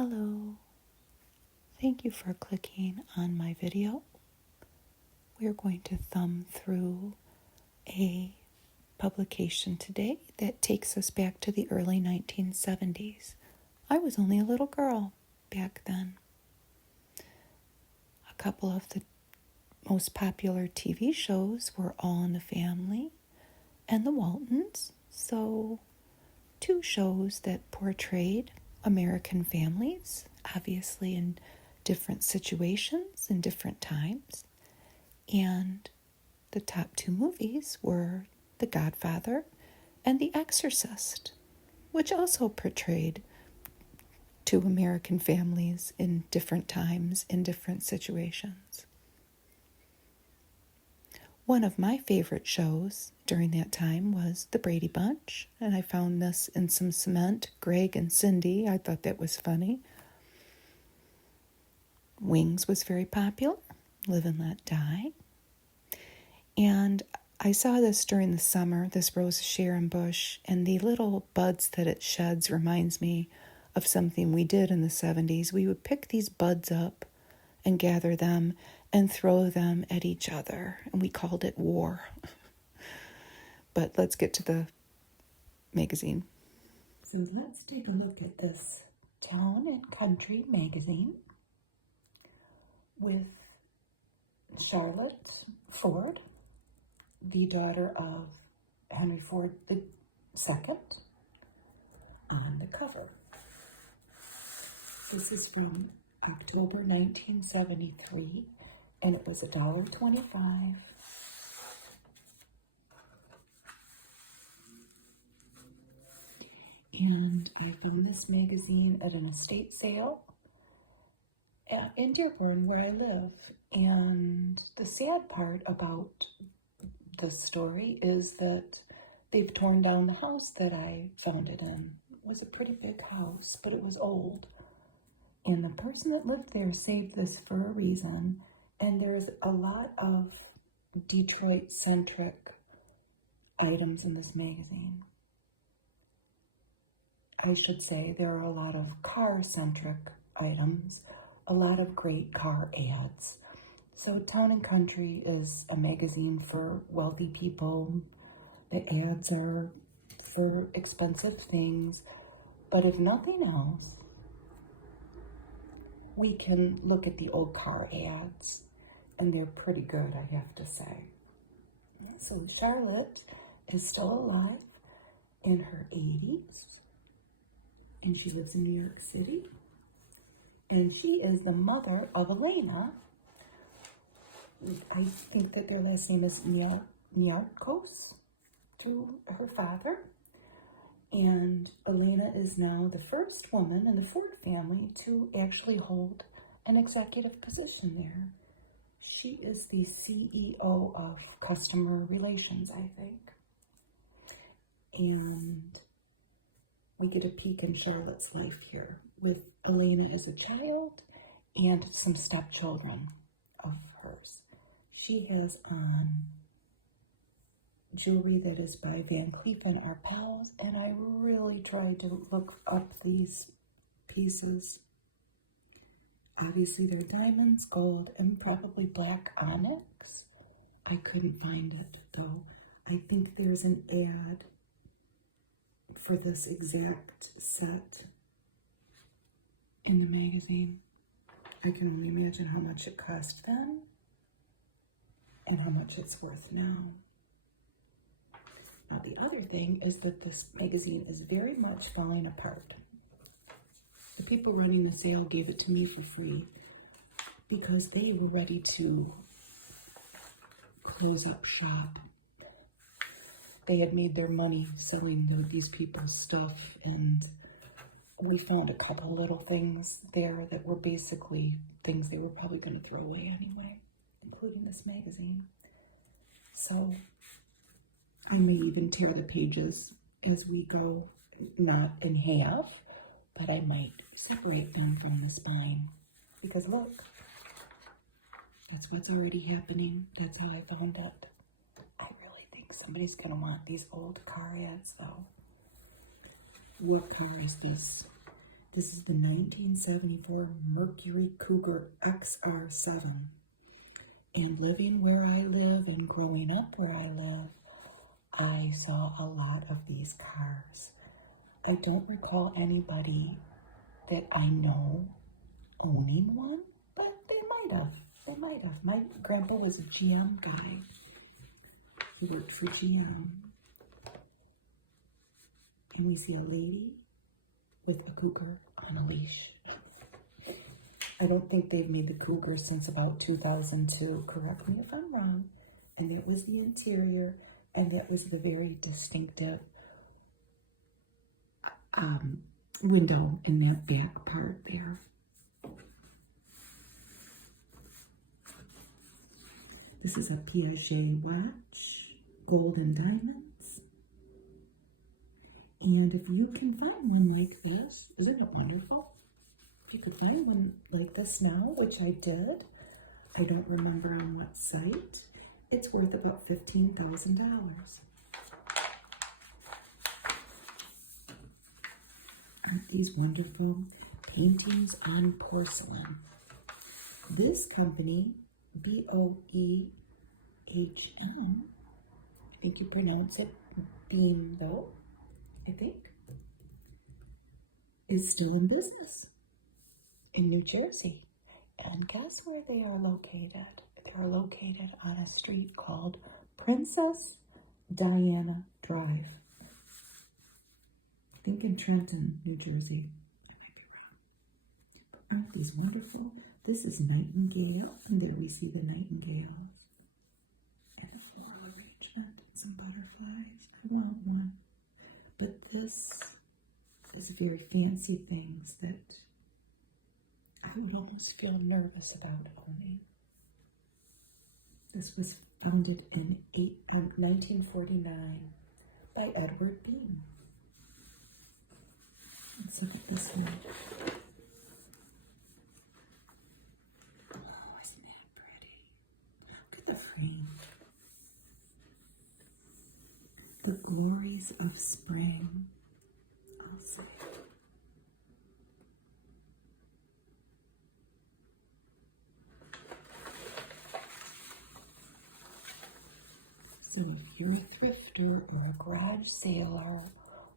Hello, thank you for clicking on my video. We're going to thumb through a publication today that takes us back to the early 1970s. I was only a little girl back then. A couple of the most popular TV shows were All in the Family and The Waltons, so two shows that portrayed American families, obviously in different situations and different times. And the top two movies were The Godfather and The Exorcist, which also portrayed two American families in different times, in different situations. One of my favorite shows during that time was The Brady Bunch, and I found this in some cement, Greg and Cindy. I thought that was funny. Wings was very popular, Live and Let Die. And I saw this during the summer, this Rose Sharon bush, and the little buds that it sheds reminds me of something we did in the 70s. We would pick these buds up and gather them and throw them at each other, and we called it war. But let's get to the magazine. So let's take a look at this Town and Country magazine with Charlotte Ford, the daughter of Henry Ford II, on the cover. This is from October 1973, and it was $1.25. And I found this magazine at an estate sale in Dearborn, where I live. And the sad part about this story is that they've torn down the house that I found it in. It was a pretty big house, but it was old. And the person that lived there saved this for a reason. And there's a lot of Detroit-centric items in this magazine. I should say there are a lot of car-centric items, a lot of great car ads. So Town and Country is a magazine for wealthy people. The ads are for expensive things. But if nothing else, we can look at the old car ads, and they're pretty good, I have to say. So Charlotte is still alive in her 80s, and she lives in New York City. And she is the mother of Elena. I think that their last name is Ford-Niarchos, to her father. And Elena is now the first woman in the Ford family to actually hold an executive position there. She is the CEO of Customer Relations, I think. And we get a peek in Charlotte's life here with Elena as a child and some stepchildren of hers. She has on jewelry that is by Cleef and Arpels, and I really tried to look up these pieces. Obviously they're diamonds, gold, and probably black onyx. I couldn't find it though. I think there's an ad for this exact set in the magazine. I can only imagine how much it cost then and how much it's worth now. Now, the other thing is that this magazine is very much falling apart. The people running the sale gave it to me for free because they were ready to close up shop. They had made their money selling these people's stuff, and we found a couple little things there that were basically things they were probably going to throw away anyway, including this magazine. So I may even tear the pages as we go, not in half, but I might separate them from the spine. Because look, that's what's already happening. That's how I found it. I really think somebody's going to want these old car ads, though. What car is this? This is the 1974 Mercury Cougar XR7. And living where I live and growing up where I live, I saw a lot of these cars. I don't recall anybody that I know owning one, but they might have. They might have. My grandpa was a GM guy. He worked for GM. And we see a lady with a cougar on a leash. I don't think they've made the cougar since about 2002. Correct me if I'm wrong. And that was the interior, and that was the very distinctive window in that back part there. This is a Piaget watch, gold and diamonds. And if you can find one like this, isn't it wonderful? If you could find one like this now, which I did, I don't remember on what site, it's worth about $15,000. Aren't these wonderful? Paintings on porcelain. This company, Boehm, I think you pronounce it Beam though, I think, is still in business in New Jersey. And guess where they are located? They are located on a street called Princess Diana Drive. I think in Trenton, New Jersey. I might be wrong. But aren't these wonderful? This is Nightingale, and there we see the nightingales. And a floral arrangement and some butterflies. I want one. But this is very fancy things that I would almost feel nervous about owning. This was founded in 1949 by Edward Beam. Let's look at this one. Oh, isn't that pretty? Look at the frame. The glories of spring, I'll say. So if you're a thrifter or a garage sailor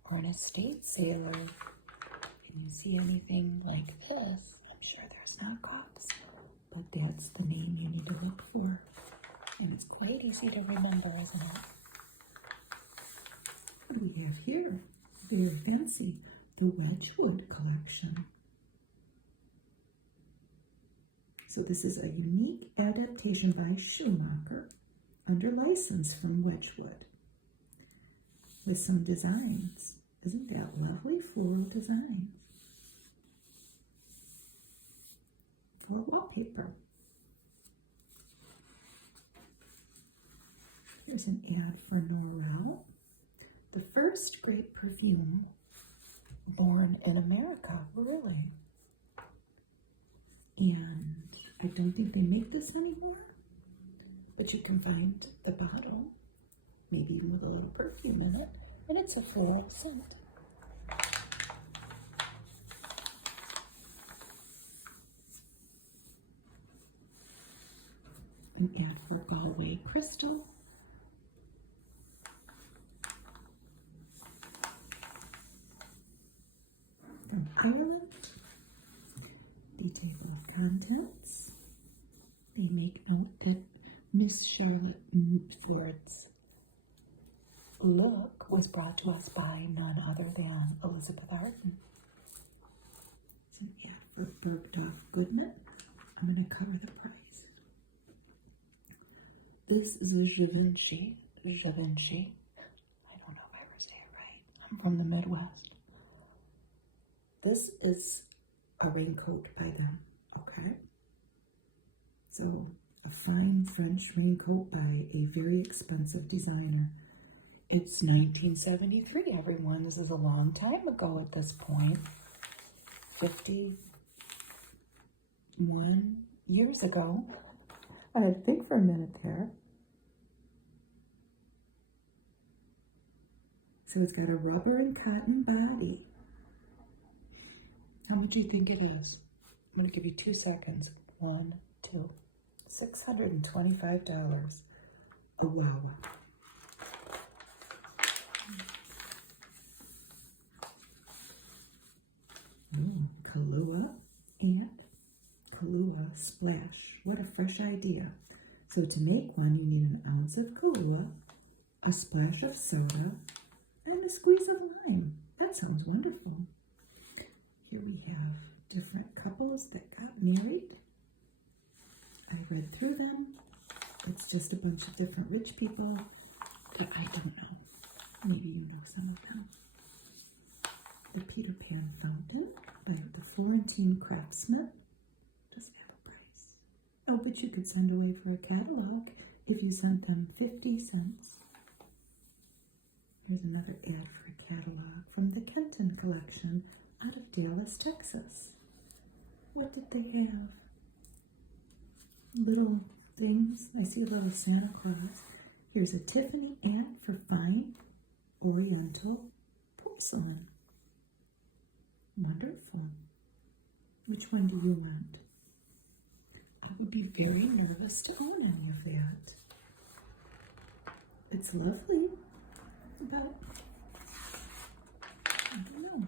or an estate sailor and you see anything like this, I'm sure there's knockoffs, but that's the name you need to look for. And it's quite easy to remember, isn't it? What do we have here? Very fancy. The Wedgwood collection. So this is a unique adaptation by Schumacher under license from Wedgwood with some designs. Isn't that lovely? Floral designs for wallpaper. Here's an ad for Norel, the first great perfume born in America, really. And I don't think they make this anymore, but you can find the bottle, maybe even with a little perfume in it, and it's a floral scent. An ad for Galway Crystal. From Ireland. The table of contents. They make note that Miss Charlotte Ford's look was brought to us by none other than Elizabeth Arden. So yeah, for Bergdorf Goodman, I'm going to cover the price. This is a Givenchy. I don't know if I ever say it right. I'm from the Midwest. This is a raincoat by them, okay? So, a fine French raincoat by a very expensive designer. It's 1973, everyone. This is a long time ago at this point. 51 years ago. I had to think for a minute there. So it's got a rubber and cotton body. How What do you think it is? I'm going to give you 2 seconds. 1, 2. $625. Oh, wow. Kahlua and Kahlua Splash. What a fresh idea. So to make one, you need an ounce of Kahlua, a splash of soda, and a squeeze of lime. That sounds wonderful. Here we have different couples that got married. I read through them. It's just a bunch of different rich people that I don't know. Maybe you know some of them. The Peter Pan Fountain by the Florentine Craftsman doesn't have a price. Oh, but you could send away for a catalog if you sent them 50 cents. Here's another ad for a catalog from the Kenton collection out of Dallas, Texas. What did they have? Little things. I see a little Santa Claus. Here's a Tiffany ad for fine Oriental porcelain. Wonderful. Which one do you want? I would be very nervous to own any of that. It's lovely, but I don't know.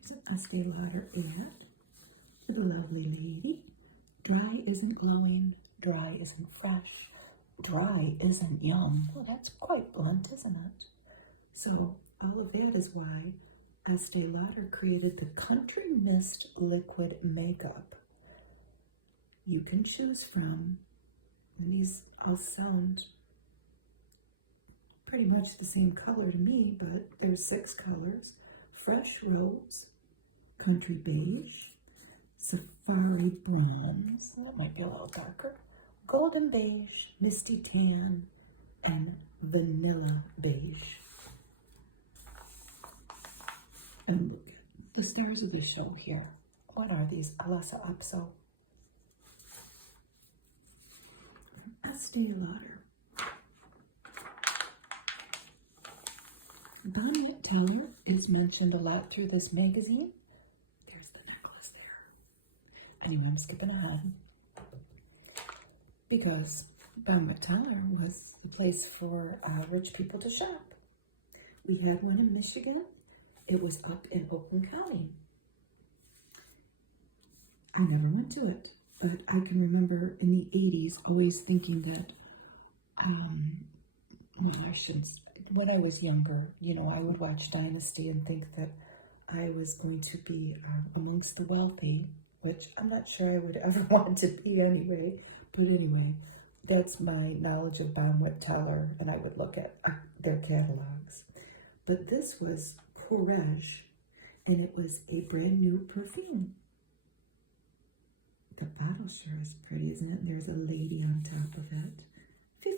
There's an Estee Lauder ad with a lovely lady. Dry isn't glowing, dry isn't fresh, dry isn't young. Well, that's quite blunt, isn't it? So all of that is why Estee Lauder created the Country Mist Liquid Makeup. You can choose from, and these all sound pretty much the same color to me, but there's 6 colors. Fresh Rose, Country Beige, Safari Bronze, that might be a little darker, Golden Beige, Misty Tan, and Vanilla Beige. And look at the stars of the show here. What are these? Alessa Upso. Estee Lauder. Bonnie Tyler is mentioned a lot through this magazine. There's the necklace there. Anyway, I'm skipping ahead. Because Bonnie Tyler was the place for rich people to shop. We had one in Michigan. It was up in Oakland County. I never went to it, but I can remember in the 80s always thinking that, when I was younger, you know, I would watch Dynasty and think that I was going to be amongst the wealthy, which I'm not sure I would ever want to be anyway. But anyway, that's my knowledge of Bonwit Teller, and I would look at their catalogs. But this was Courage, and it was a brand new perfume. The bottle sure is pretty, isn't it? There's a lady on top of it.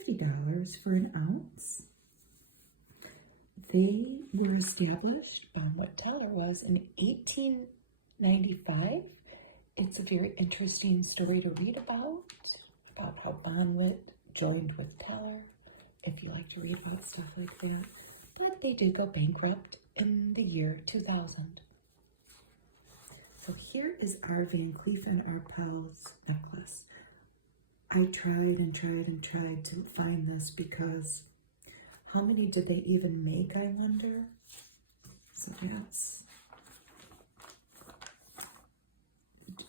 $50 for an ounce. They were established, Bonwit Teller was, in 1895. It's a very interesting story to read about how Bonwit joined with Teller, if you like to read about stuff like that. But they did go bankrupt in the year 2000. So here is our Van Cleef and Arpels necklace. I tried and tried and tried to find this because how many did they even make, I wonder? So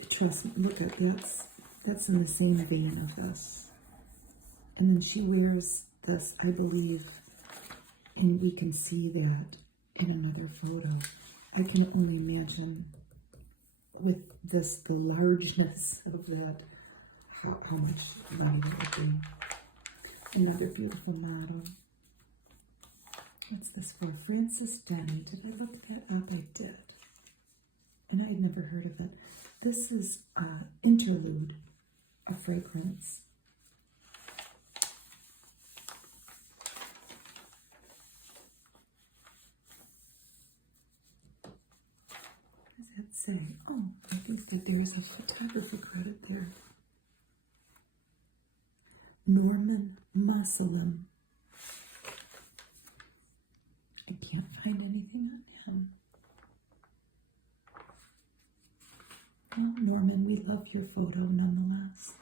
trust me, look at that's in the same vein of this. And then she wears this, I believe, and we can see that in another photo. I can only imagine with this, the largeness of that, how much money that would be. Another beautiful model. What's this for? Frances Denny. Did I look that up? I did. And I had never heard of it. This is Interlude, a fragrance. What does that say? Oh, I think that there's a photographer credit there. Norman Musselum. I can't find anything on him. Well, Norman, we love your photo nonetheless.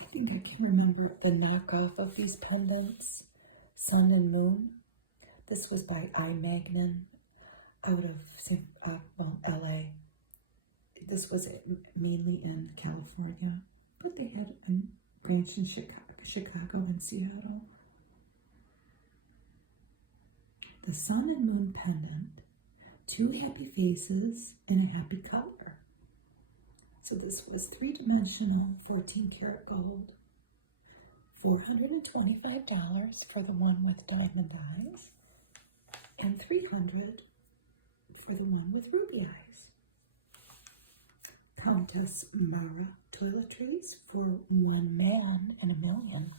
I think I can remember the knockoff of these pendants, Sun and Moon. This was by I. Magnin out of LA. This was mainly in California, but they had a branch in Chicago and Seattle. The Sun and Moon pendant, 2 happy faces and a happy color. So this was 3-dimensional, 14-karat gold. $425 for the one with diamond eyes, and $300 for the one with ruby eyes. Countess Mara toiletries for $1 man in a million.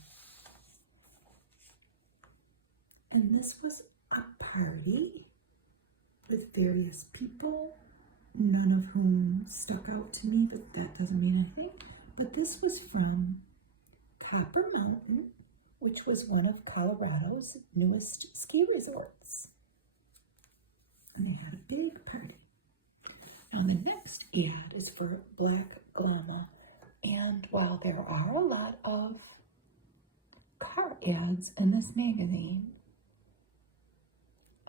And this was a party with various people, none of whom stuck out to me, but that doesn't mean anything. But this was from Copper Mountain, which was one of Colorado's newest ski resorts. And they had a big party. Now the next ad is for Black Glamour. And while there are a lot of car ads in this magazine,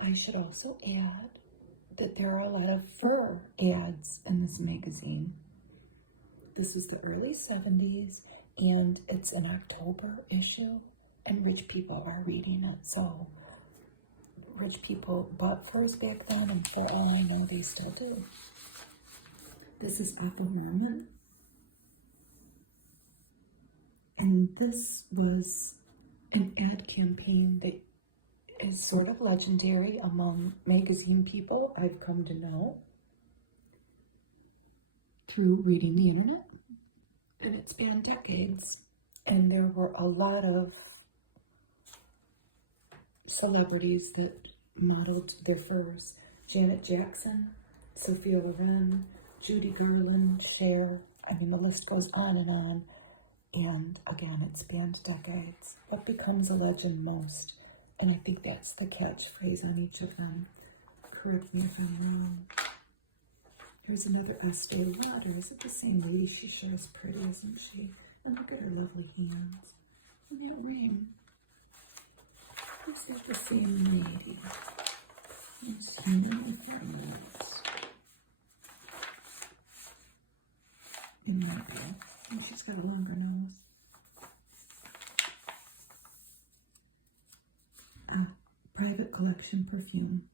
I should also add that there are a lot of fur ads in this magazine. This is the early 70s, and it's an October issue, and rich people are reading it. So rich people bought furs back then, and for all I know, they still do. This is Ethel Merman, and this was an ad campaign that is sort of legendary among magazine people, I've come to know through reading the internet, and it spanned decades. And there were a lot of celebrities that modeled their furs. Janet Jackson, Sophia Loren, Judy Garland, Cher. I mean, the list goes on and on. And again, it spanned decades. What becomes a legend most? And I think that's the catchphrase on each of them. Correct me if I'm wrong. Here's another Estee Lauder. Is it the same lady? She sure is pretty, isn't she? And look at her lovely hands. And that ring. Is that the same lady? It's human with her nose. In my bill. Oh, she's got a longer nose. Private collection perfume.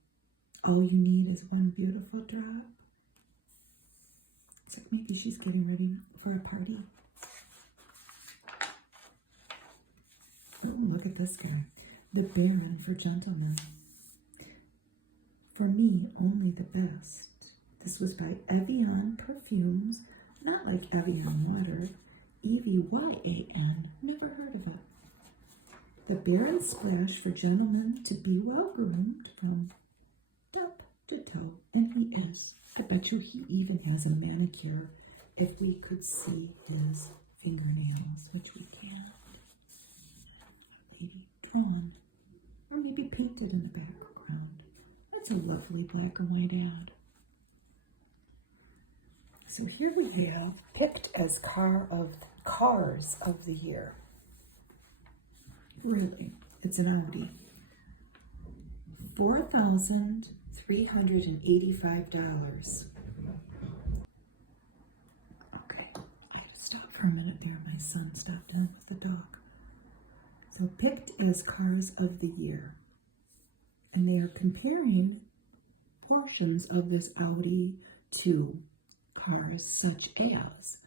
All you need is one beautiful drop. It's like maybe she's getting ready for a party. Oh, look at this guy. The Baron for gentlemen. For me, only the best. This was by Evian Perfumes. Not like Evian water. Evyan. Never heard of it. The Baron Splash for gentlemen to be well groomed from top to toe. And he is. I bet you he even has a manicure if we could see his fingernails, which we can't. Maybe drawn. Or maybe painted in the background. That's a lovely black and white ad. So here we have picked as cars of the year. Really, it's an Audi. $4,385. Okay, I had to stop for a minute there. My son stopped in with the dog. So picked as cars of the year. And they are comparing portions of this Audi to cars such as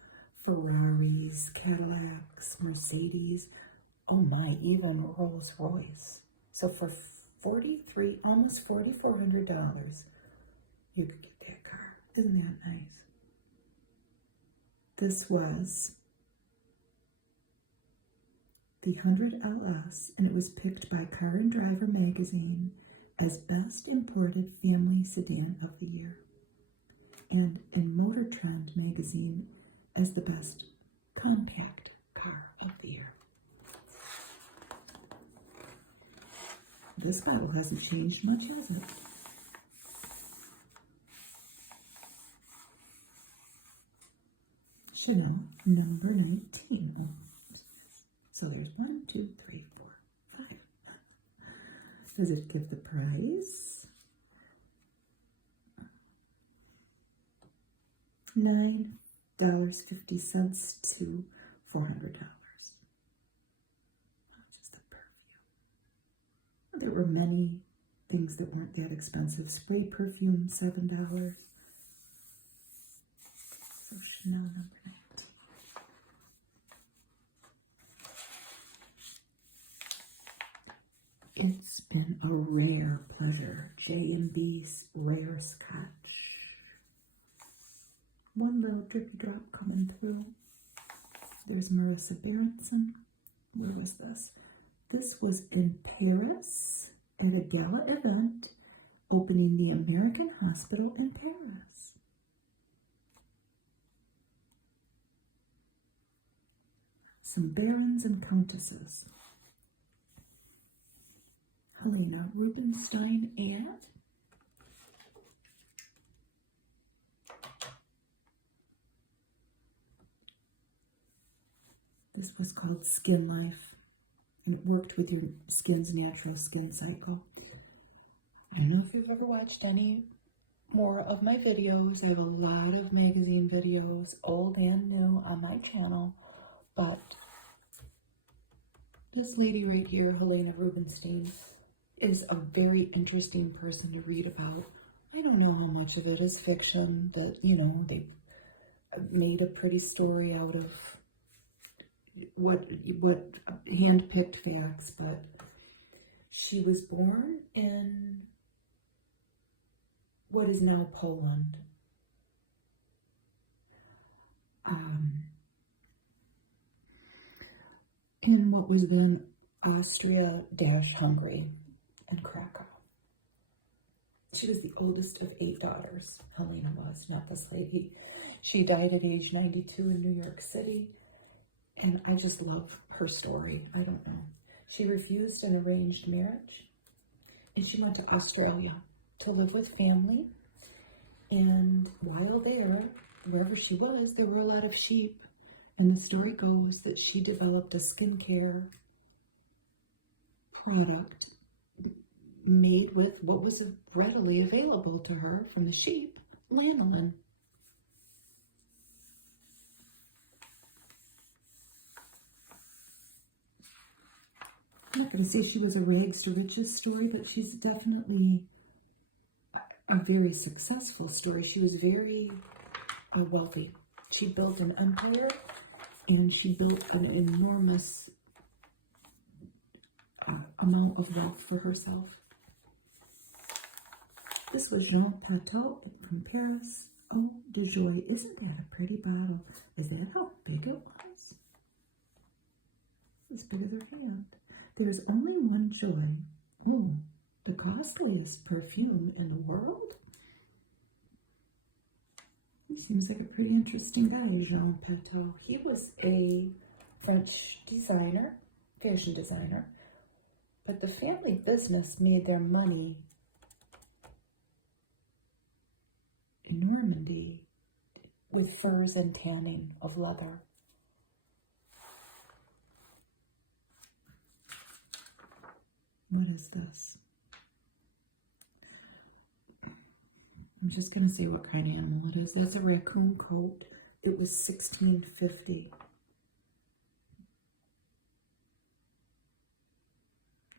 Ferraris, Cadillacs, Mercedes, oh my, even Rolls Royce. So for almost $4,400, you could get that car. Isn't that nice? This was the 100 LS, and it was picked by Car and Driver magazine as Best Imported Family Sedan of the Year. and in Motor Trend magazine as the best compact car of the year. This bottle hasn't changed much, has it? Chanel number 19. Oh, so there's 1, 2, 3, 4, 5. Does it give the price? $9.50 to $400. Just a perfume. There were many things that weren't that expensive. Spray perfume, $7. So Chanel number 19. It's been a rare pleasure. J&B's Rare Scotch. One little drippy drop coming through. There's Marissa Berenson. Where was this? This was in Paris at a gala event opening the American Hospital in Paris. Some barons and countesses. Helena Rubinstein and this was called Skin Life, and it worked with your skin's natural skin cycle. I don't know if you've ever watched any more of my videos. I have a lot of magazine videos, old and new, on my channel, but this lady right here, Helena Rubinstein, is a very interesting person to read about. I don't know how much of it is fiction, that, you know, they made a pretty story out of what hand-picked facts, but she was born in what is now Poland. In what was then Austria-Hungary and Krakow. She was the oldest of 8 daughters. Helena was, not this lady. She died at age 92 in New York City, and I just love her story. I don't know. She refused an arranged marriage, and she went to Australia to live with family, and while there, wherever she was, there were a lot of sheep, and the story goes that she developed a skincare product made with what was readily available to her from the sheep, lanolin. I'm not going to say she was a rags to riches story, but she's definitely a very successful story. She was very wealthy. She built an empire, and she built an enormous amount of wealth for herself. This was Jean Pateau from Paris. Oh, de joie. Isn't that a pretty bottle? Is that how big it was? As big as her hand. There's only one joy. Oh, the costliest perfume in the world? He seems like a pretty interesting guy, Jean Pateau. He was a French designer, fashion designer, but the family business made their money in Normandy with furs and tanning of leather. What is this? I'm just going to say what kind of animal it is. That's a raccoon coat. It was $16.50.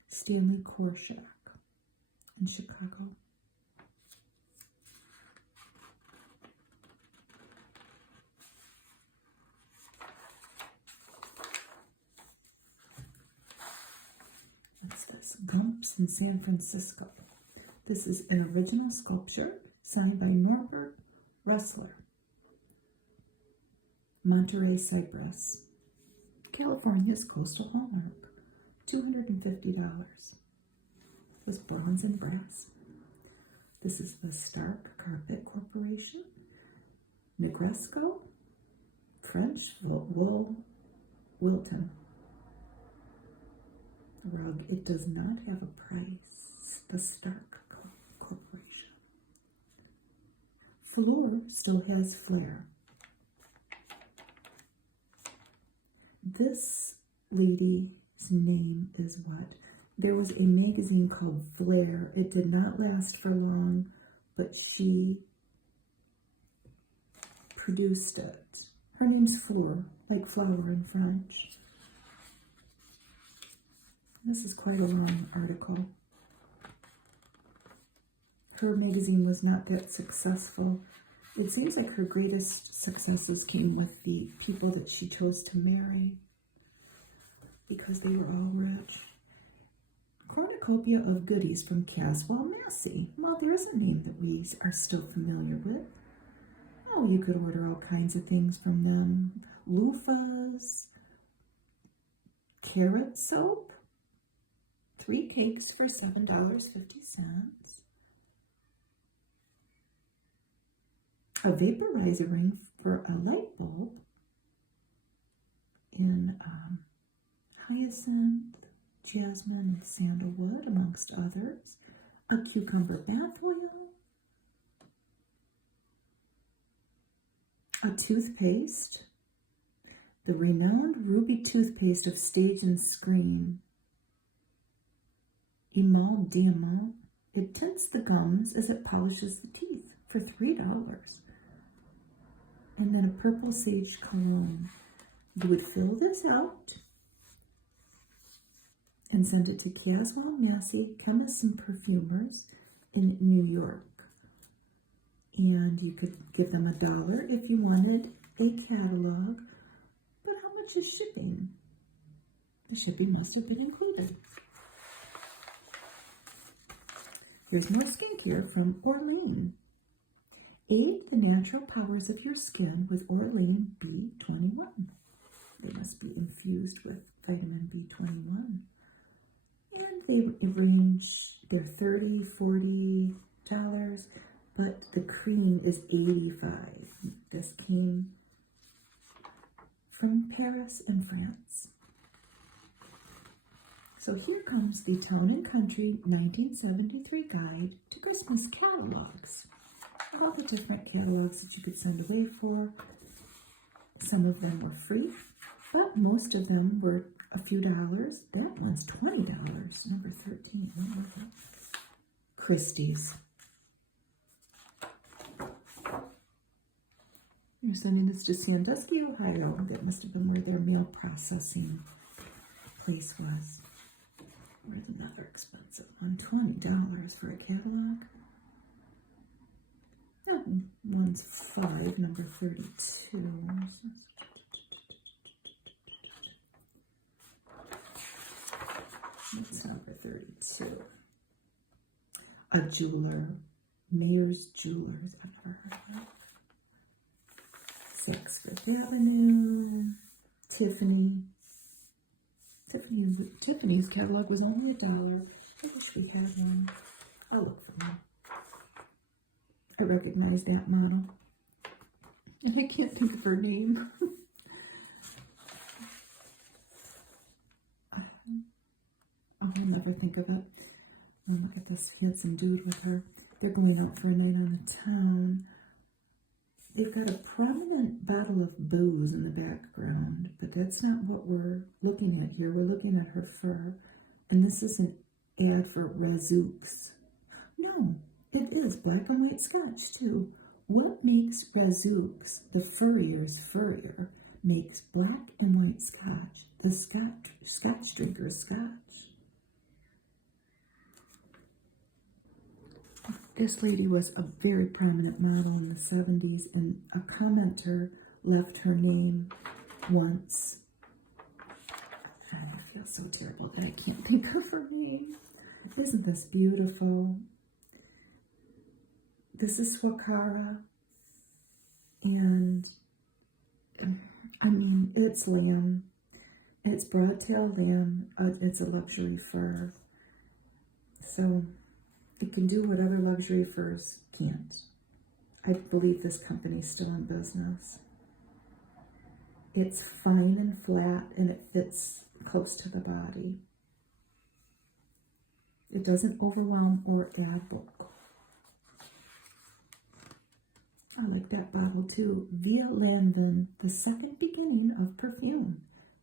Stanley Korshak in Chicago. What's this? Gumps in San Francisco. This is an original sculpture signed by Norbert Ressler. Monterey Cypress. California's coastal hallmark. $250. With bronze and brass. This is the Stark Carpet Corporation. Negresco, French wool, Wilton. Rug. It does not have a price. The Stark Corporation. Floor still has flair. This lady's name is what? There was a magazine called Flair. It did not last for long, but she produced it. Her name's Fleur, like flower in French. This is quite a long article. Her magazine was not that successful. It seems like her greatest successes came with the people that she chose to marry because they were all rich. Cornucopia of goodies from Caswell Massey. Well, there's a name that we are still familiar with. Oh, you could order all kinds of things from them. Loofahs, carrot soap, 3 cakes for $7.50. A vaporizer ring for a light bulb in hyacinth, jasmine, and sandalwood, amongst others. A cucumber bath oil. A toothpaste. The renowned ruby toothpaste of stage and screen. Emal Diamant. It tints the gums as it polishes the teeth for $3. And then a purple sage cologne. You would fill this out and send it to Caswell Massey Chemists and Perfumers in New York. And you could give them $1 if you wanted a catalog. But how much is shipping? The shipping must have been included. Here's more skincare from Orlean. Aid the natural powers of your skin with Orlean B21. They must be infused with vitamin B21. And they range, they're $30, $40, but the cream is $85. This came from Paris and France. So here comes the Town and Country 1973 Guide to Christmas Catalogs. All the different catalogs that you could send away for. Some of them were free, but most of them were a few dollars. That one's $20, number 13. What was it? Christie's. You're sending this to Sandusky, Ohio. That must have been where their mail processing place was. Or another expensive one, $20 for a catalog. No, one's 5, number 32. That's number 32. A jeweler, Mayer's Jewelers. I've never heard of that. 6 Fifth Avenue, Tiffany. Tiffany's catalog was only $1. I wish we had one. I'll look for one. I recognize that model. And I can't think of her name. I'll never think of it. Look at this handsome dude with her. They're going out for a night on the town. They've got a prominent bottle of booze in the background, but that's not what we're looking at here. We're looking at her fur. And this is an ad for Razooks. No, it is black and white scotch, too. What makes Razooks, the furrier's furrier, makes black and white scotch, the scotch drinker's scotch. This lady was a very prominent model in the 70s, and a commenter left her name once. I feel so terrible that I can't think of her name. Isn't this beautiful? This is Swakara, and I mean, it's lamb. It's broad-tailed lamb. It's a luxury fur. So it can do what other luxury furs can't. I believe this company's still in business. It's fine and flat, and it fits close to the body. It doesn't overwhelm or add bulk. I like that bottle too. Via Lanvin, the second beginning of perfume.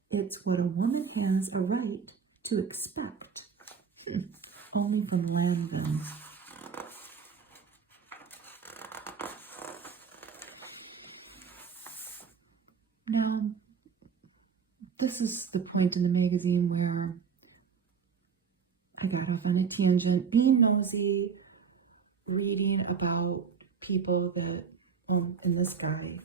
It's what a woman has a right to expect. Only from Lanvin. Now, this is the point in the magazine where I got off on a tangent, being nosy, reading about people that, and this guy,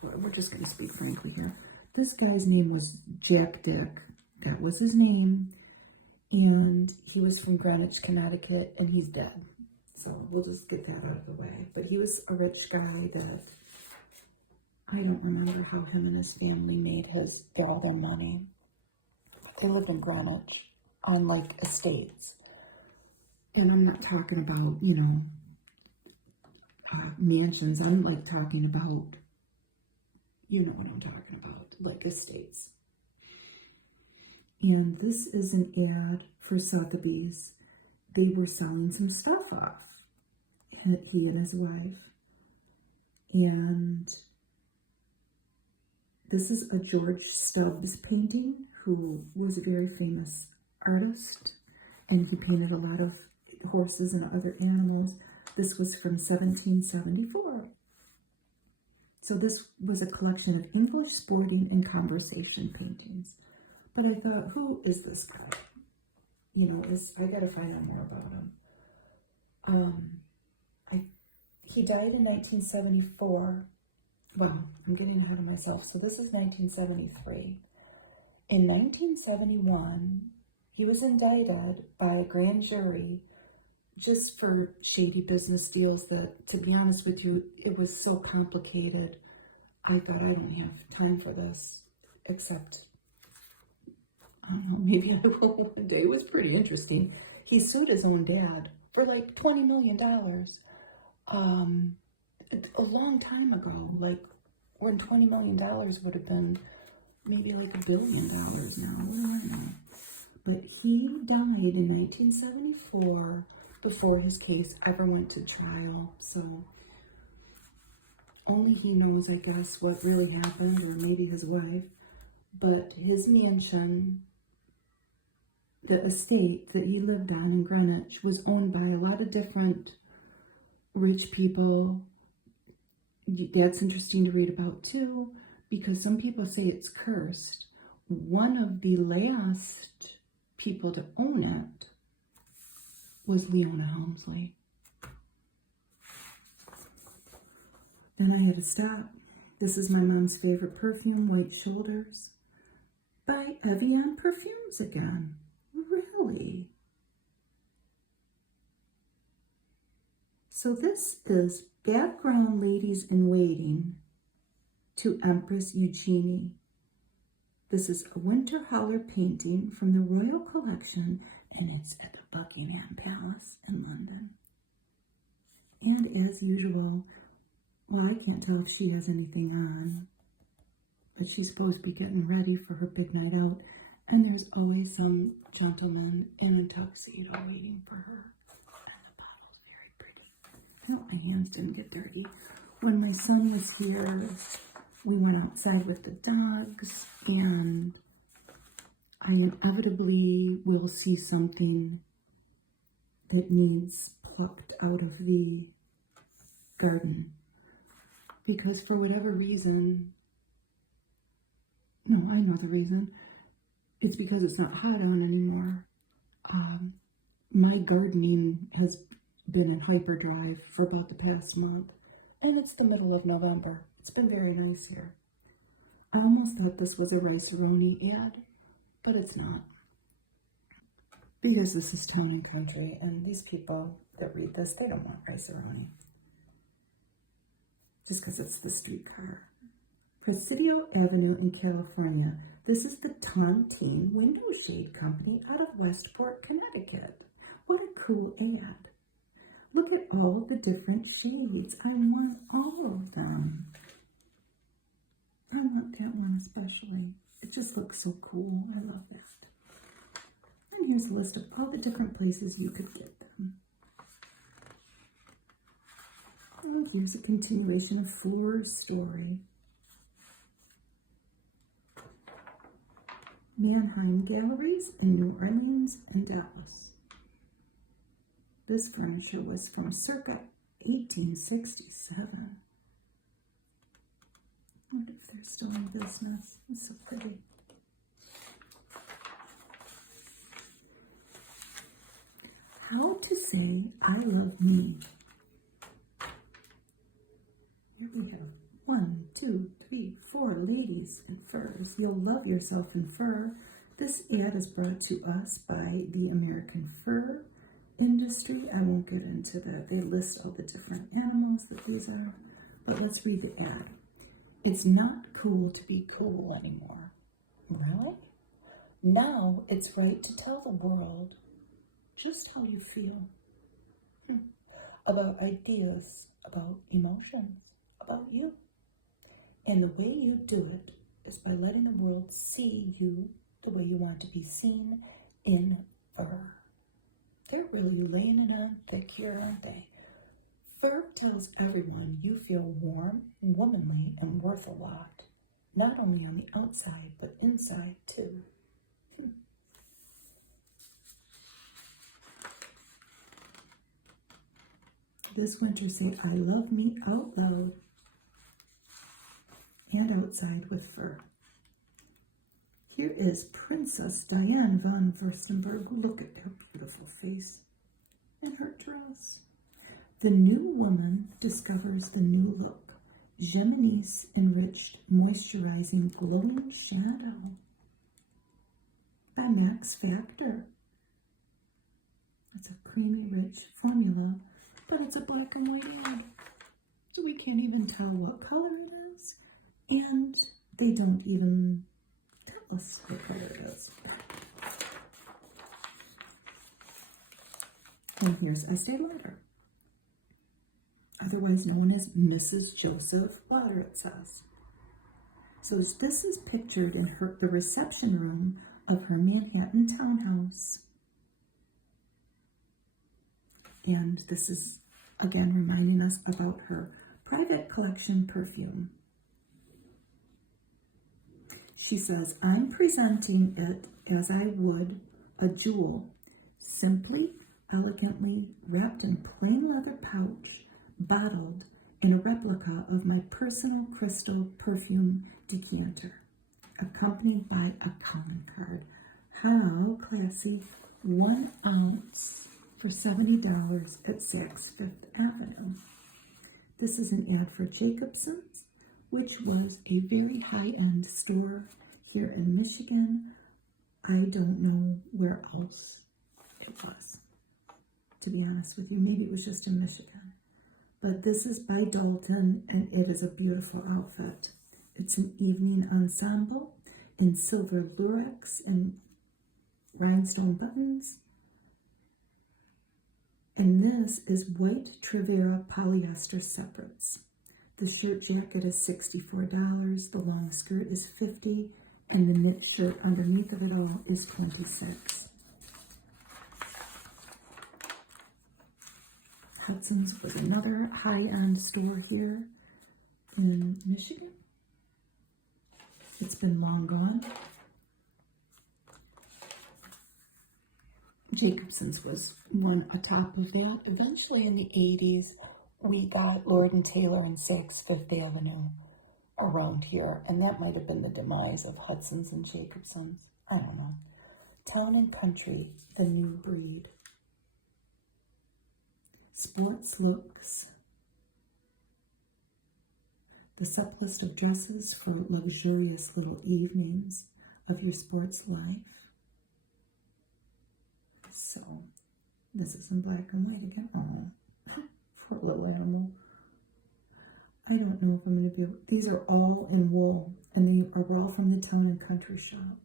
we're just going to speak frankly here. This guy's name was Jack Dick. That was his name. And he was from Greenwich, Connecticut, and he's dead. So we'll just get that out of the way. But he was a rich guy that, I don't remember how him and his family made all their money. But they lived in Greenwich on like estates. And I'm not talking about, mansions. I'm like talking about, you know what I'm talking about, like estates. And this is an ad for Sotheby's. They were selling some stuff off, he and his wife. And this is a George Stubbs painting, who was a very famous artist, and he painted a lot of horses and other animals. This was from 1774. So this was a collection of English sporting and conversation paintings. But I thought, who is this guy? I got to find out more about him. He died in 1974. Well, I'm getting ahead of myself. So this is 1973. In 1971, he was indicted by a grand jury just for shady business deals that, to be honest with you, it was so complicated. I thought, I don't have time for this, except, I don't know, maybe I will one day. It was pretty interesting. He sued his own dad for like $20 million. A long time ago, like when $20 million would have been maybe like $1 billion now. What do I know? But he died in 1974 before his case ever went to trial. So only he knows, I guess, what really happened, or maybe his wife. But his mansion, the estate that he lived on in Greenwich, was owned by a lot of different rich people. That's interesting to read about too, because some people say it's cursed. One of the last people to own it was Leona Helmsley. Then I had to stop. This is my mom's favorite perfume, White Shoulders, by Evian Perfumes again. Really? So this is Background Ladies in Waiting to Empress Eugenie. This is a winter holler painting from the Royal Collection, and it's at the Buckingham Palace in London. And as usual, well, I can't tell if she has anything on, but she's supposed to be getting ready for her big night out, and there's always some gentleman in a tuxedo waiting for her. And the bottle's very pretty. I hope my hands didn't get dirty. When my son was here, we went outside with the dogs, and I inevitably will see something that needs plucked out of the garden. Because for whatever reason, no, I know the reason. It's because it's not hot on anymore. My gardening has been in hyperdrive for about the past month, and it's the middle of November. It's been very nice here. I almost thought this was a rice-a-roni ad, but it's not. Because this is town and country, and these people that read this, they don't want rice-a-roni. Just because it's the streetcar. Presidio Avenue in California. This is the Tontine Window Shade Company out of Westport, Connecticut. What a cool ad. Look at all the different shades. I want all of them. I want that one especially. It just looks so cool. I love that. And here's a list of all the different places you could get them. Oh, here's a continuation of Floor's story. Mannheim Galleries in New Orleans and Dallas. This furniture was from circa 1867. I wonder if they're still in business. It's so pretty. How to say I love me. Here we have 1, 2, 3, 4 ladies in furs. You'll love yourself in fur. This ad is brought to us by the American Fur industry. I won't get into that. They list all the different animals that these are. But let's read the ad. It's not cool to be cool anymore. Really? Now it's right to tell the world just how you feel. About ideas, about emotions, about you. And the way you do it is by letting the world see you the way you want to be seen in fur. They're really laying it on thick here, aren't they? Fur tells everyone you feel warm, womanly, and worth a lot. Not only on the outside, but inside too. This winter say, I love me out loud and outside with fur. Here is Princess Diane von Furstenberg. Look at her beautiful face and her dress. The new woman discovers the new look. Gemini's enriched, moisturizing, glowing shadow by Max Factor. It's a creamy, rich formula, but it's a black and white ad. So we can't even tell what color it is, and they don't even tell us what color it is. And here's Estee Lauder, otherwise known as Mrs. Joseph Lauder, it says. So this is pictured in the reception room of her Manhattan townhouse. And this is, again, reminding us about her private collection perfume. She says, I'm presenting it as I would a jewel, simply, elegantly wrapped in plain leather pouch, bottled in a replica of my personal crystal perfume decanter, accompanied by a calling card. How classy. 1 ounce for $70 at Saks Fifth Avenue. This is an ad for Jacobson's, which was a very high-end store here in Michigan. I don't know where else it was, to be honest with you. Maybe it was just in Michigan. But this is by Dalton, and it is a beautiful outfit. It's an evening ensemble in silver lurex and rhinestone buttons. And this is white Trevera polyester separates. The shirt jacket is $64, the long skirt is $50, and the knit shirt underneath of it all is $26. Hudson's was another high-end store here in Michigan. It's been long gone. Jacobson's was one atop of that. Eventually in the 80s, we got Lord & Taylor and Saks Fifth Avenue around here, and that might have been the demise of Hudson's and Jacobson's. I don't know. Town and Country, the new breed. Sports looks. The supplest of dresses for luxurious little evenings of your sports life. So, this is in black and white again. Oh, poor little animal. I don't know if I'm going to be able... These are all in wool, and they are all from the Town and Country shop.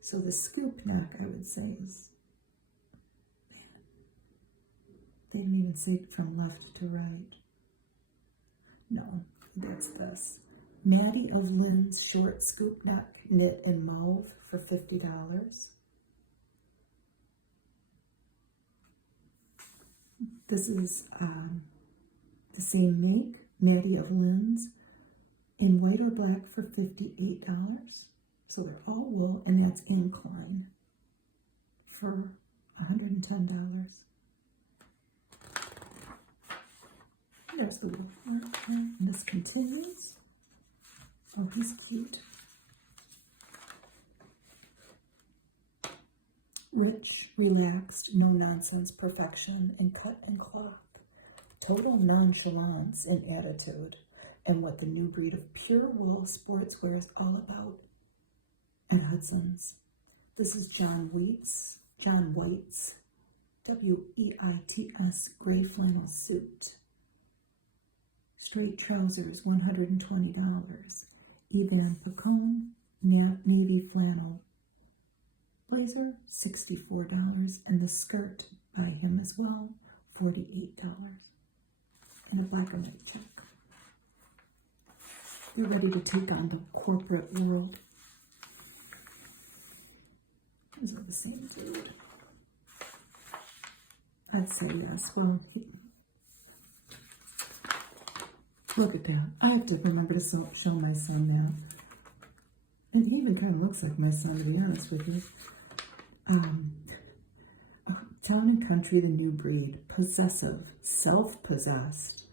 So the scoop neck, I would say, is... Man, They didn't even say from left to right. No, that's this. Maddie of Lynn's short scoop neck knit in mauve for $50. This is the same make, Maddie of Lynn's, in white or black for $58. So they're all wool, and that's incline for $110. There's the wool. And this continues. Oh, he's cute. Rich, relaxed, no nonsense perfection in cut and cloth. Total nonchalance in attitude, and what the new breed of pure wool sportswear is all about at Hudson's. This is John White's, W-E-I-T-S, gray flannel suit. Straight trousers, $120. Evan Pacone, navy flannel blazer, $64. And the skirt by him as well, $48. And a black and white check. You're ready to take on the corporate world. These are the same dude. I'd say yes. Well, look at that. I have to remember to show my son that. And he even kind of looks like my son, to be honest with you. Town and Country, the new breed. Possessive, self-possessed.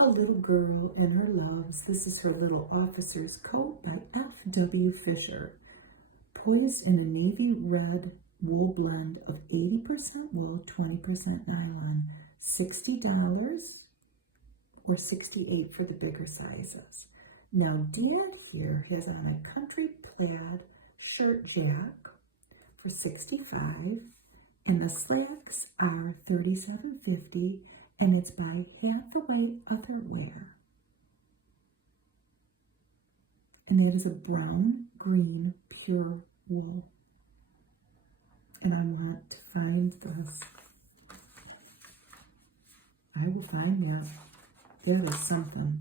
A little girl and her loves. This is her little officer's coat by F.W. Fisher. Poised in a navy red wool blend of 80% wool, 20% nylon. $60 or $68 for the bigger sizes. Now Dad here has on a country plaid shirt jack for $65, and the slacks are $37.50, and it's by Half a White Otherwear. And that is a brown green pure wool. And I want to find this. I will find that. That is something.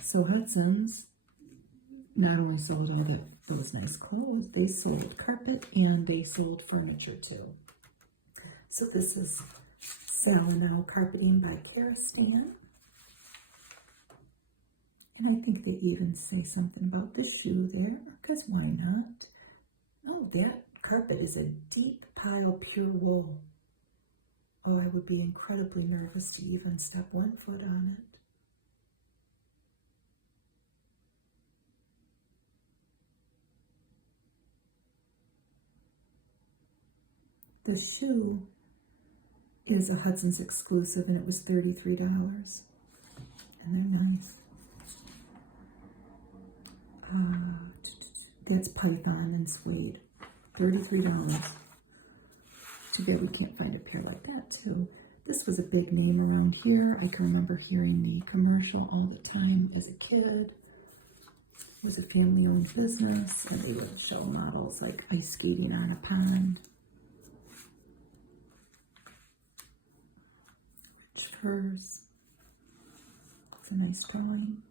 So Hudson's not only sold all those nice clothes, they sold carpet and they sold furniture too. So this is Salinow Carpeting by Karastan. And I think they even say something about the shoe there, because why not? Oh, that carpet is a deep pile pure wool. Oh, I would be incredibly nervous to even step 1 foot on it. The shoe is a Hudson's exclusive, and it was $33. And they're nice. That's python and suede. $33. Too bad we can't find a pair like that too. This was a big name around here. I can remember hearing the commercial all the time as a kid. It was a family-owned business, and they would show models like ice skating on a pond. Rich furs. It's a nice drawing.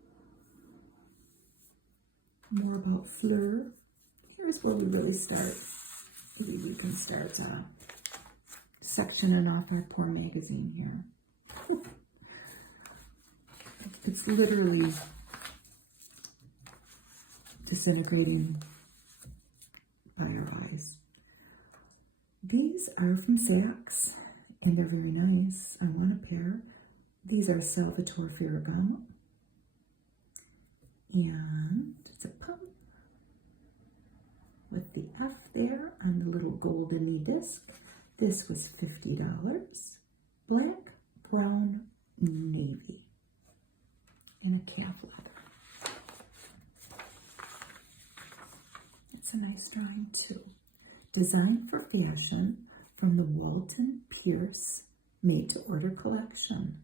More about Fleur. Here's where we really start. Maybe we can start sectioning off our poor magazine here. It's literally disintegrating by our eyes. These are from Saks, and they're very nice. I want a pair. These are Salvatore Ferragamo. And it's a pump with the F there on the little goldeny disc. This was $50. Black, brown, navy. And a calf leather. It's a nice drawing too. Designed for fashion from the Walton Pierce made-to-order collection.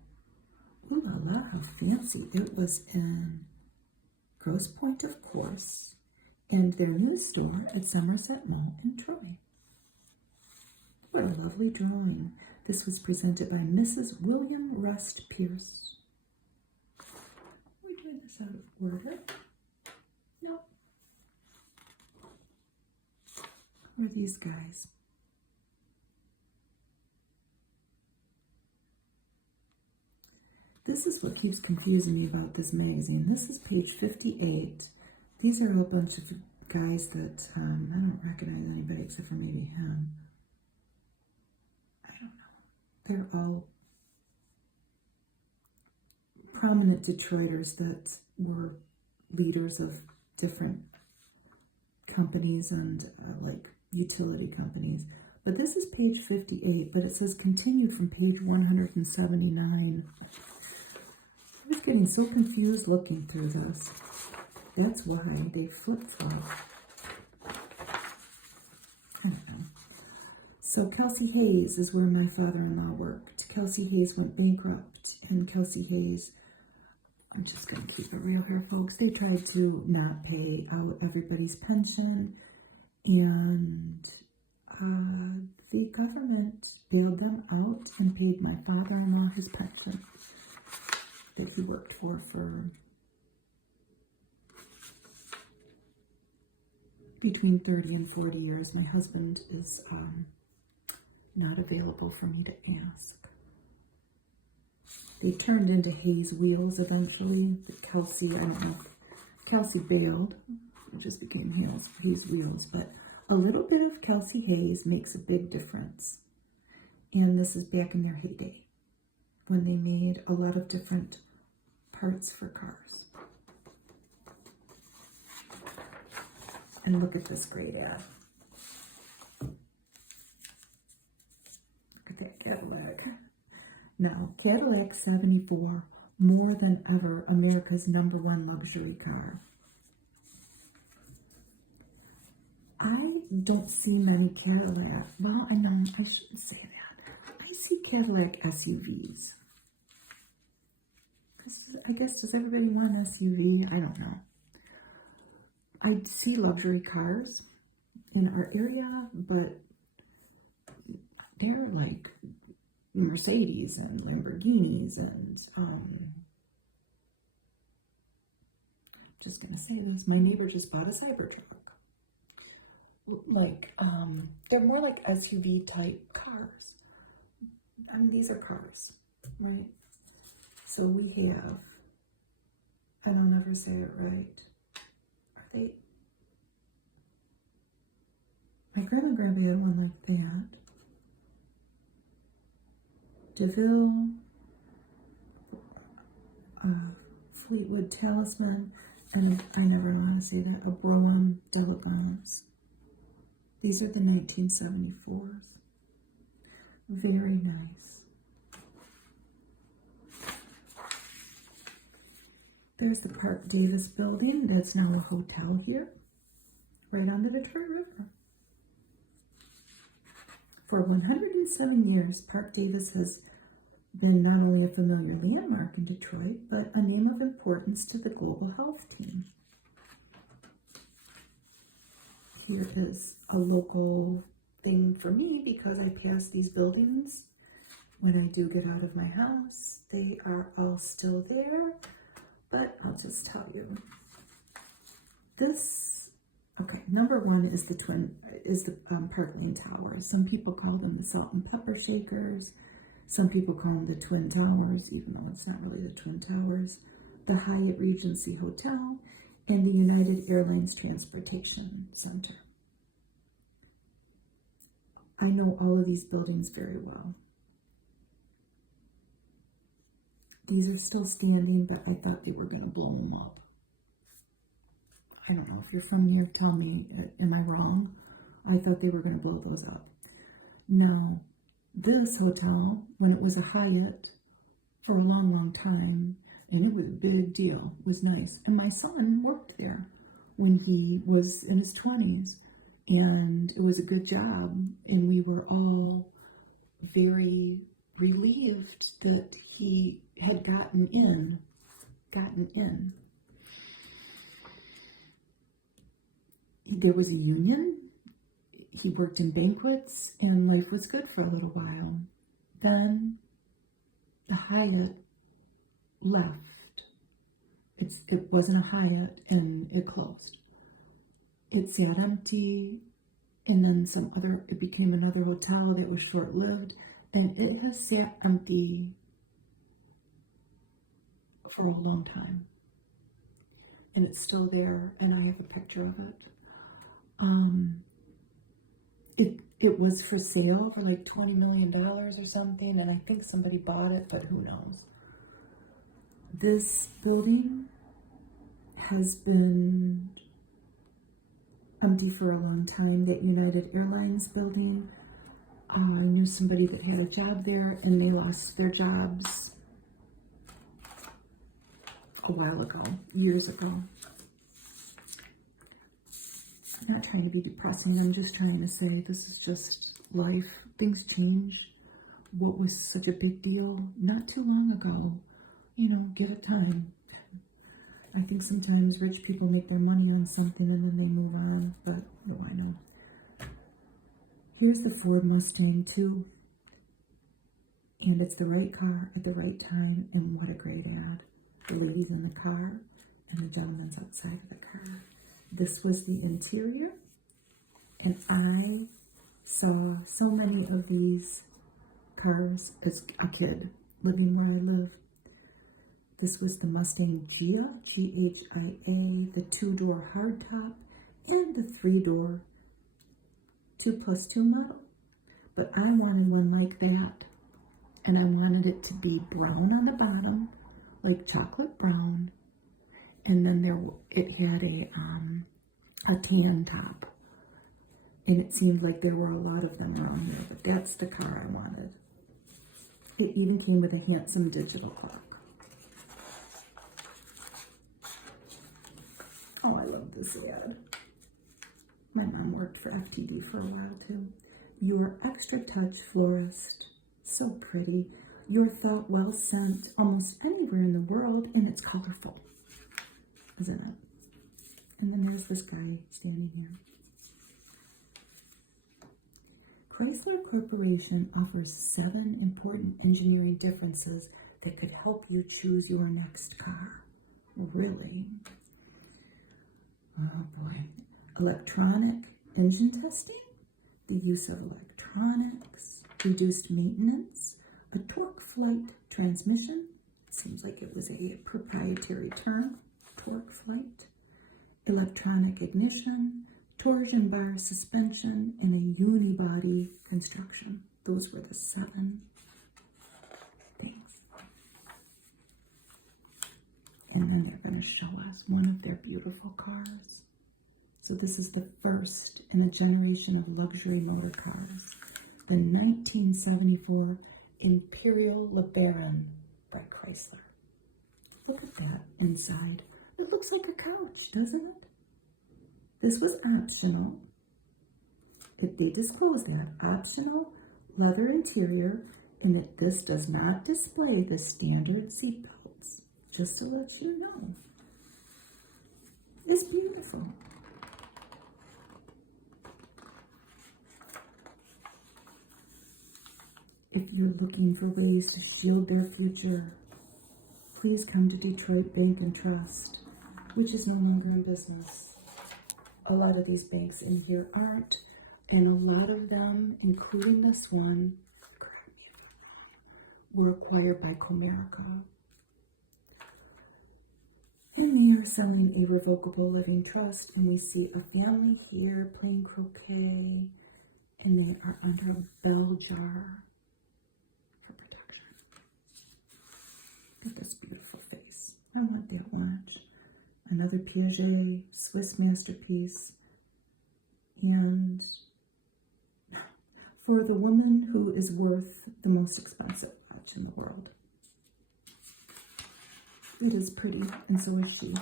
Ooh la la, how fancy. It was in Grosse Pointe, of course, and their new store at Somerset Mall in Troy. What a lovely drawing. This was presented by Mrs. William Rust Pierce. Are we doing this out of order? Nope. Who are these guys? This is what keeps confusing me about this magazine. This is page 58. These are a bunch of guys that I don't recognize anybody except for maybe him. I don't know. They're all prominent Detroiters that were leaders of different companies and like utility companies. But this is page 58, but it says continued from page 179. I was getting so confused looking through this. That's why they flip-flop. I don't know. So Kelsey Hayes is where my father-in-law worked. Kelsey Hayes went bankrupt, and Kelsey Hayes, I'm just going to keep it real here, folks. They tried to not pay out everybody's pension, and the government bailed them out and paid my father-in-law his pension that he worked for between 30 and 40 years. My husband is not available for me to ask. They turned into Hayes Wheels eventually. Kelsey, I don't know if Kelsey bailed. It just became Hayes Wheels. But a little bit of Kelsey Hayes makes a big difference. And this is back in their heyday, when they made a lot of different parts for cars. And look at this great ad. Look at that Cadillac. Now, Cadillac 74, more than ever, America's #1 luxury car. I don't see many Cadillac. Well, I know, I shouldn't say that. I see Cadillac SUVs. I guess, does everybody want an SUV? I don't know. I see luxury cars in our area, but they're like Mercedes and Lamborghinis and I'm just gonna say this. My neighbor just bought a Cybertruck. Like, they're more like SUV type cars. I mean, these are cars, right? So we have, I don't ever say it right. Are they? My grandma and grandpa had one like that. DeVille, Fleetwood Talisman, and I never want to say that, a Brougham d'Elegance. These are the 1974s. Very nice. There's the Park Davis building. That's now a hotel here, right on the Detroit River. For 107 years, Park Davis has been not only a familiar landmark in Detroit, but a name of importance to the global health team. Here is a local thing for me because I pass these buildings when I do get out of my house. They are all still there. But I'll just tell you, this, okay, #1 is the Park Lane Towers. Some people call them the Salt and Pepper Shakers. Some people call them the Twin Towers, even though it's not really the Twin Towers. The Hyatt Regency Hotel and the United Airlines Transportation Center. I know all of these buildings very well. These are still standing, but I thought they were going to blow them up. I don't know if you're from here, tell me, am I wrong? I thought they were going to blow those up. Now, this hotel, when it was a Hyatt for a long, long time, and it was a big deal, was nice. And my son worked there when he was in his 20s, and it was a good job, and we were all very relieved that he had gotten in. There was a union. He worked in banquets, and life was good for a little while. Then the Hyatt left. It wasn't a Hyatt, and it closed. It sat empty, and then it became another hotel that was short-lived, and it has sat empty for a long time. And it's still there, and I have a picture of it. It was for sale for like $20 million or something, and I think somebody bought it, but who knows. This building has been empty for a long time. That United Airlines building, I knew somebody that had a job there, and they lost their jobs a while ago, years ago. I'm not trying to be depressing. I'm just trying to say this is just life. Things change. What was such a big deal not too long ago, give it time. I think sometimes rich people make their money on something and then they move on, but what do I know? Here's the Ford Mustang too. And it's the right car at the right time, and what a great ad. The ladies in the car and the gentleman's outside of the car. This was the interior, and I saw so many of these cars as a kid living where I live. This was the Mustang Gia, G-H-I-A, the 2-door hardtop, and the 3-door 2+2 model. But I wanted one like that, and I wanted it to be brown on the bottom, like chocolate brown, and then it had a tan top, and it seemed like there were a lot of them around there, but that's the car I wanted. It even came with a handsome digital clock. Oh, I love this ad. My mom worked for FTV for a while too. Your extra touch florist, so pretty. Your thought well sent almost anywhere in the world, and it's colorful, isn't it? And then there's this guy standing here. Chrysler Corporation offers 7 important engineering differences that could help you choose your next car. Really? Oh boy. Electronic engine testing, the use of electronics, reduced maintenance, a torque flight transmission. Seems like it was a proprietary term, torque flight, electronic ignition, torsion bar suspension, and a unibody construction. Those were the 7 things. And then they're going to show us one of their beautiful cars. So this is the first in a generation of luxury motor cars. The 1974 Imperial LeBaron by Chrysler. Look at that inside. It looks like a couch, doesn't it? This was optional. They disclosed that. Optional leather interior, and that this does not display the standard seat belts. Just to let you know. It's beautiful. If you're looking for ways to shield their future, please come to Detroit Bank and Trust, which is no longer in business. A lot of these banks in here aren't, and a lot of them, including this one, were acquired by Comerica. And they are selling a revocable living trust, and we see a family here playing croquet, and they are under a bell jar for protection. Look at this beautiful face. I want that watch. Another Piaget Swiss masterpiece. And for the woman who is worth the most expensive watch in the world. It is pretty, and so is she.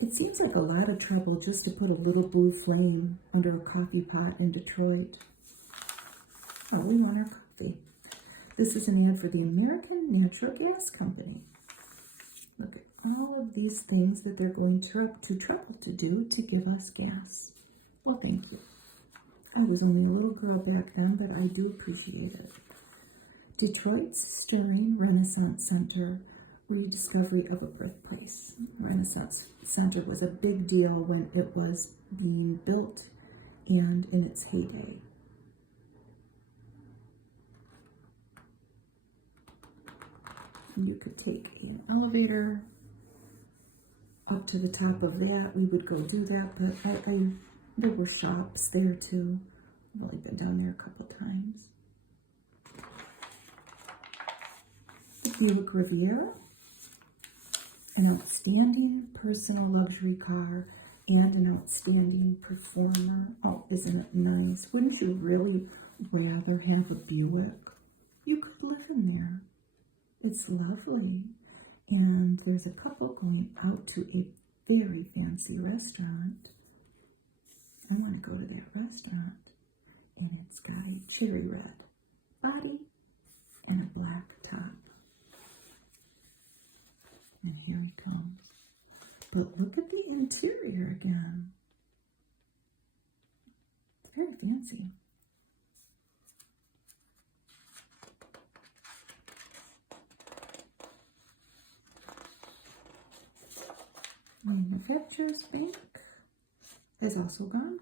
It seems like a lot of trouble just to put a little blue flame under a coffee pot in Detroit. Oh, we want our coffee. This is an ad for the American Natural Gas Company. Look at all of these things that they're going to trouble to do to give us gas. Well, thank you. I was only a little girl back then, but I do appreciate it. Detroit's stirring Renaissance Center rediscovery of a birthplace. Renaissance Center was a big deal when it was being built and in its heyday. You could take an elevator up to the top of that. We would go do that, but there were shops there too. I've only been down there a couple times. The Buick Riviera, an outstanding personal luxury car and an outstanding performer. Oh, isn't it nice? Wouldn't you really rather have a Buick? You could live in there. It's lovely. And there's a couple going out to a very fancy restaurant. I want to go to that restaurant. And it's got a cherry red body and a black top. And here he comes. But look at the interior again. It's very fancy. Manufacturers Bank has also gone.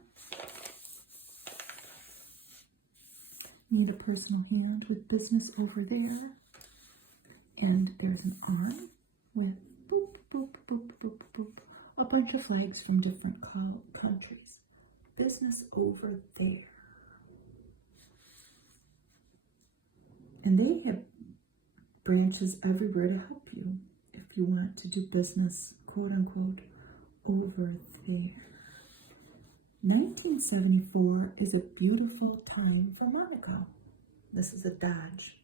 Need a personal hand with business over there. And there's an arm with boop, boop, boop, boop, boop. A bunch of flags from different countries. Business over there. And they have branches everywhere to help you if you want to do business, quote unquote, over there. 1974 is a beautiful time for Monaco. This is a Dodge.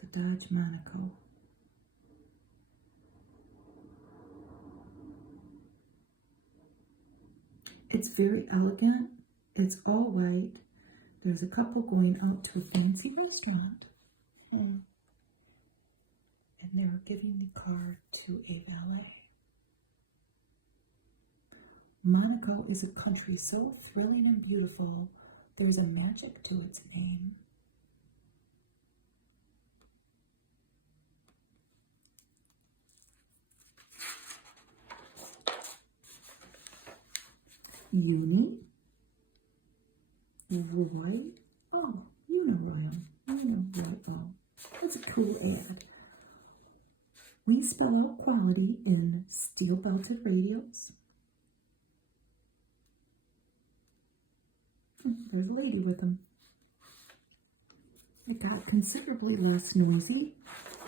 The Dodge Monaco. It's very elegant. It's all white. There's a couple going out to a fancy restaurant. And they're giving the car to a valet. Monaco is a country so thrilling and beautiful, there's a magic to its name. Uni, Roy, oh, Uniroyal, that's a cool ad. We spell out quality in steel-belted radials. There's a lady with them. It got considerably less noisy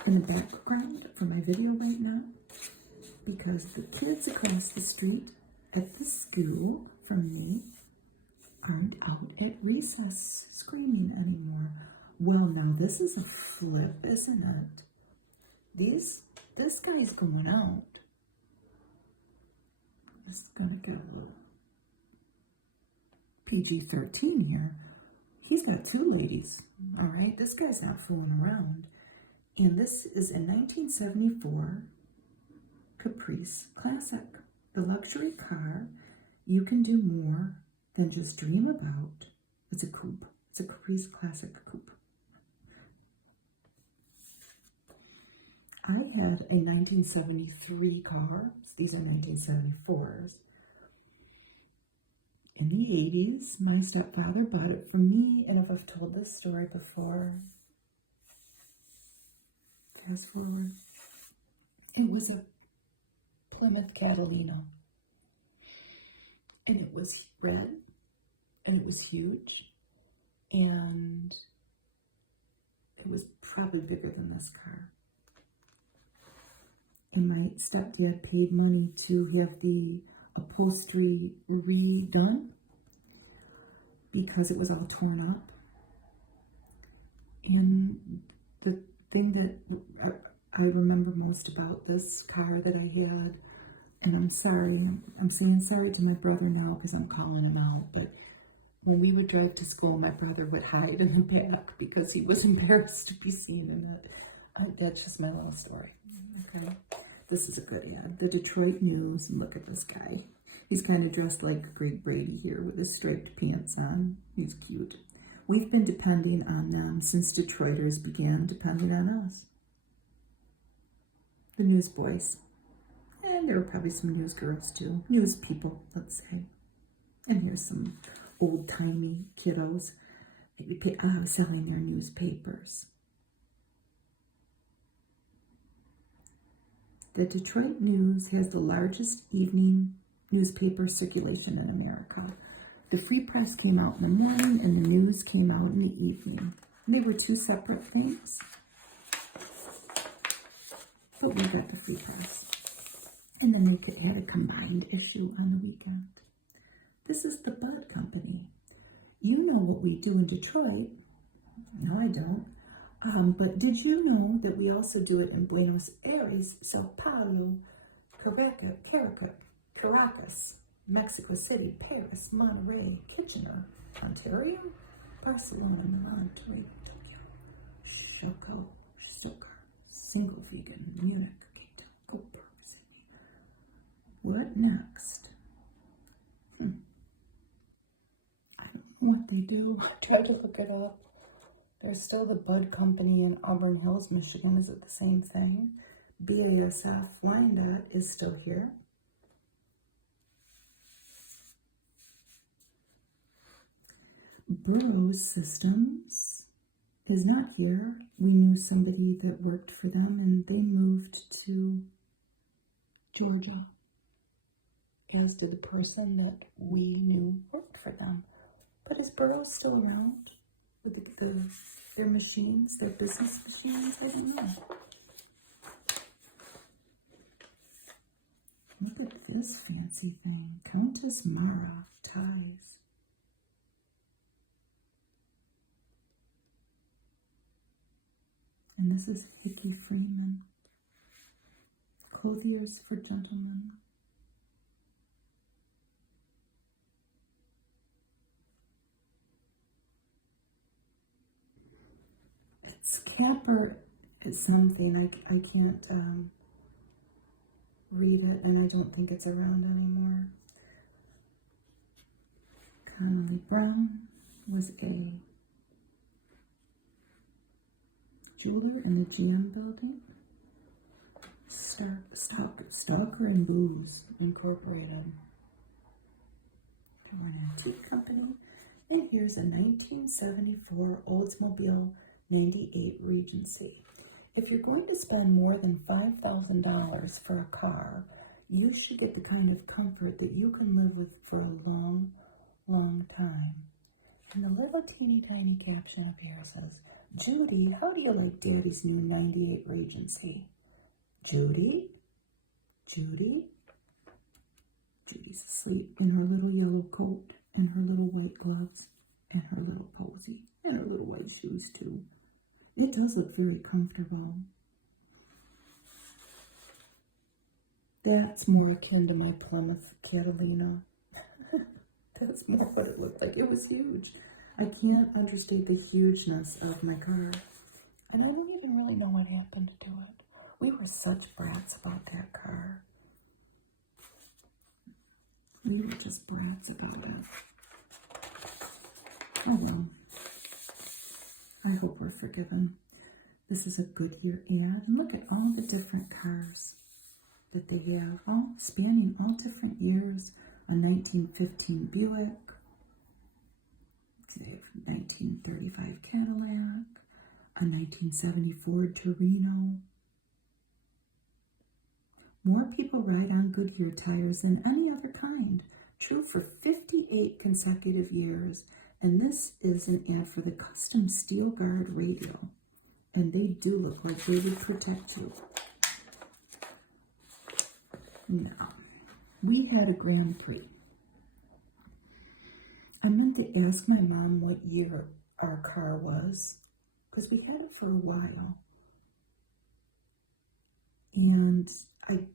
in the background for my video right now because the kids across the street at the school from me aren't out at recess screaming anymore. Well, now this is a flip, isn't it? This guy's going out. This is gonna get a little PG-13 here. He's got two ladies, all right? This guy's not fooling around. And this is a 1974 Caprice Classic. The luxury car you can do more than just dream about. It's a coupe. It's a Caprice Classic coupe. I had a 1973 car. These are 1974s. In the 80s, my stepfather bought it for me, and if I've told this story before, fast forward. It was a Plymouth Catalina, and it was red, and it was huge, and it was probably bigger than this car. And my stepdad paid money to have the upholstery redone because it was all torn up. And the thing that I remember most about this car that I had, and I'm saying sorry to my brother now because I'm calling him out, but when we would drive to school, my brother would hide in the back because he was embarrassed to be seen in it. That's just my little story. Okay. This is a good ad. The Detroit News. Look at this guy. He's kind of dressed like Greg Brady here with his striped pants on. He's cute. We've been depending on them since Detroiters began depending on us. The newsboys. And there were probably some news girls too. News people, let's say. And here's some old-timey kiddos. They would be selling their newspapers. The Detroit News has the largest evening newspaper circulation in America. The Free Press came out in the morning and the News came out in the evening. They were two separate things. But we got the Free Press. And then they could add a combined issue on the weekend. This is the Bud Company. You know what we do in Detroit. No, I don't. But did you know that we also do it in Buenos Aires, Sao Paulo, Caracas, Mexico City, Paris, Monterey, Kitchener, Ontario, Barcelona, Milan, Torino, Tokyo, Stuttgart, Single Vegan, Munich, Cape Town, Coburg, Sydney. What next? I don't know what they do. I tried to look it up. There's still the Bud Company in Auburn Hills, Michigan. Is it the same thing? BASF Wyandotte is still here. Burroughs Systems is not here. We knew somebody that worked for them and they moved to Georgia. As did the person that we knew worked for them. But is Burroughs still around? With their machines, their business machines? I don't know. Look at this fancy thing. Countess Mara ties. And this is Hickey Freeman. Clothiers for gentlemen. It's Capper. It's something. I can't read it, and I don't think it's around anymore. Connolly Brown was a jeweler in the GM building. Stalker and Booze Incorporated. We're an antique company. And here's a 1974 Oldsmobile 98 Regency. If you're going to spend more than $5,000 for a car, you should get the kind of comfort that you can live with for a long, long time. And the little teeny tiny caption up here says, Judy, how do you like Daddy's new 98 Regency? Judy? Judy's asleep in her little yellow coat and her little white gloves and her little posy and her little white shoes too. It does look very comfortable. That's more akin to my Plymouth Catalina. That's more what it looked like. It was huge. I can't understate the hugeness of my car. And I don't even really know what happened to it. We were such brats about that car. We were just brats about it. Oh well. I hope we're forgiven. This is a Goodyear ad. And look at all the different cars that they have, all spanning all different years. A 1915 Buick, a 1935 Cadillac, a 1970 Ford Torino. More people ride on Goodyear tires than any other kind. True for 58 consecutive years. And this is an ad for the custom Steel Guard radio. And they do look like they would protect you. Now, we had a Grand Prix. I meant to ask my mom what year our car was, because we had it for a while. And I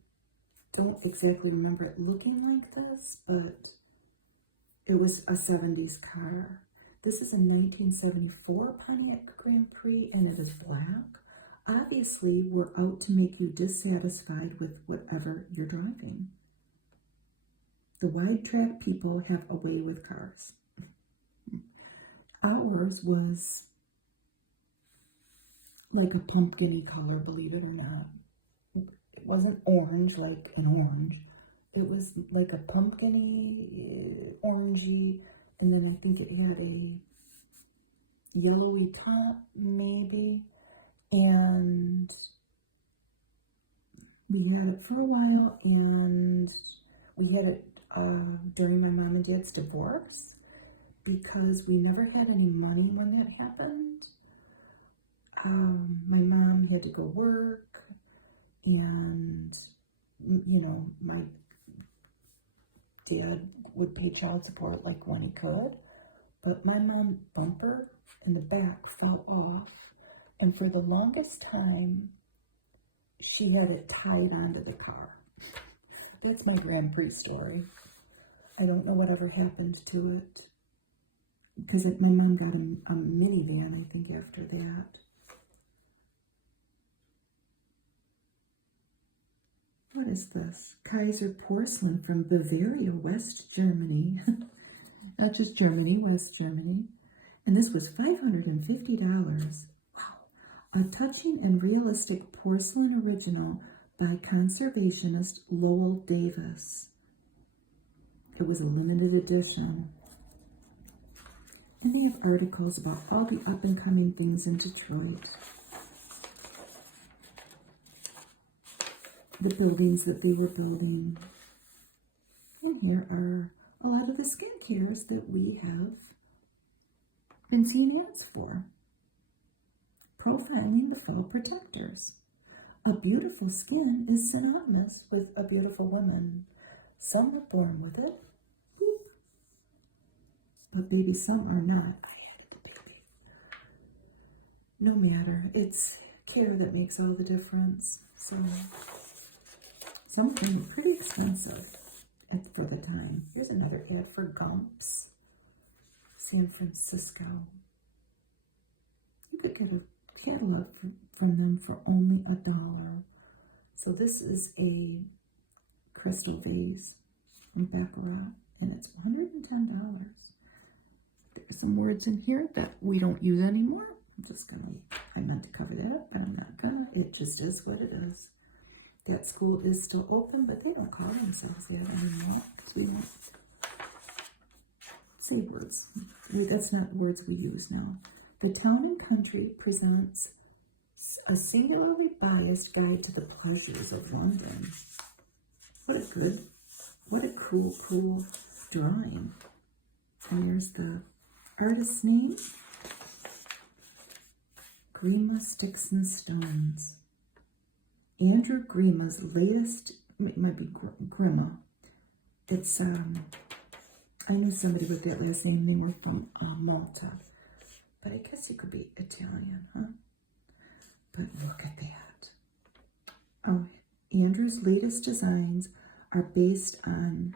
don't exactly remember it looking like this, but it was a 70s car. This is a 1974 Pontiac Grand Prix, and it is black. Obviously, we're out to make you dissatisfied with whatever you're driving. The wide track people have a way with cars. Ours was like a pumpkin-y color, believe it or not. It wasn't orange like an orange. It was like a pumpkin-y, orangey, and then I think it had a yellowy top, maybe. And we had it for a while, and we had it during my mom and dad's divorce because we never had any money when that happened. My mom had to go work, and, you know, my dad would pay child support like when he could, but my mom's bumper in the back fell off, and for the longest time, she had it tied onto the car. That's my Grand Prix story. I don't know whatever happened to it, because my mom got a minivan, I think, after that. What is this? Kaiser porcelain from Bavaria, West Germany. Not just Germany, West Germany. And this was $550. Wow. A touching and realistic porcelain original by conservationist Lowell Davis. It was a limited edition. And they have articles about all the up-and-coming things in Detroit. The buildings that they were building. And here are a lot of the skincares that we have been seeing ads for. Profiling the fall protectors. A beautiful skin is synonymous with a beautiful woman. Some are born with it, but baby, some are not. No matter, it's care that makes all the difference. So, something pretty expensive for the time. Here's another ad for Gumps, San Francisco. You could get a catalog from them for only $1. So this is a crystal vase from Baccarat, and it's $110. There's some words in here that we don't use anymore. I meant to cover that up, but I'm not gonna. It just is what it is. That school is still open, but they don't call themselves that anymore. We don't say words. That's not words we use now. The Town and Country presents a singularly biased guide to the pleasures of London. What a cool drawing. And there's the artist's name. Grima Sticks and Stones. Andrew Grima's latest, it might be Grima. It's, I know somebody with that last name. They were from Malta. But I guess he could be Italian, huh? But look at that. Oh, Andrew's latest designs are based on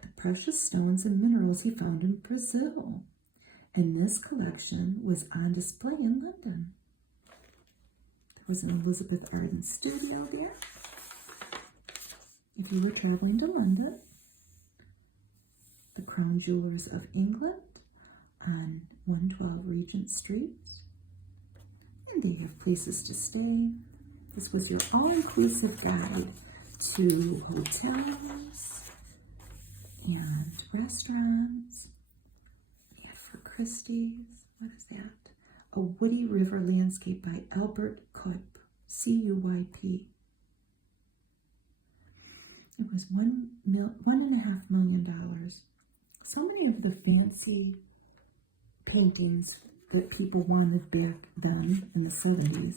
the precious stones and minerals he found in Brazil. And this collection was on display in London. There was an Elizabeth Arden studio there. If you were traveling to London, the Crown Jewelers of England on 112 Regent Street. And they have places to stay. This was your all-inclusive guide to hotels and restaurants. We have for Christie's. What is that? A Woody River Landscape by Albert Cuyp. C-U-Y-P. It was $1.5 million. So many of the fancy paintings that people wanted back then in the 70s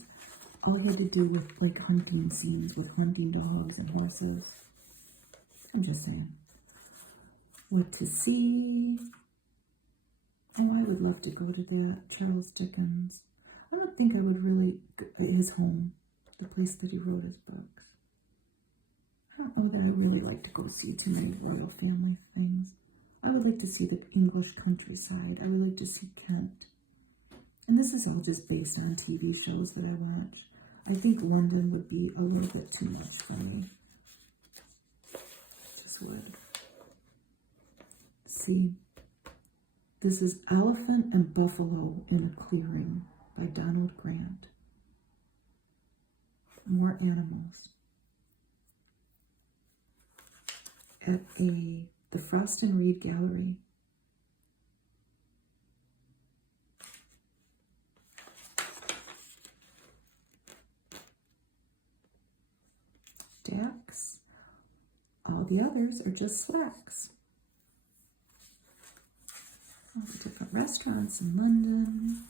all had to do with like hunting scenes with hunting dogs and horses. I'm just saying. What to see. Oh, I would love to go to that. Charles Dickens. I don't think I would really, his home, the place that he wrote his books. I don't know that I really like to go see too many royal family things. I would like to see the English countryside. I would like to see Kent. And this is all just based on TV shows that I watch. I think London would be a little bit too much for me. Just would. see. This is Elephant and Buffalo in a Clearing by Donald Grant. More animals. At the Frost and Reed Gallery. Stacks. All the others are just slacks. All the different restaurants in London.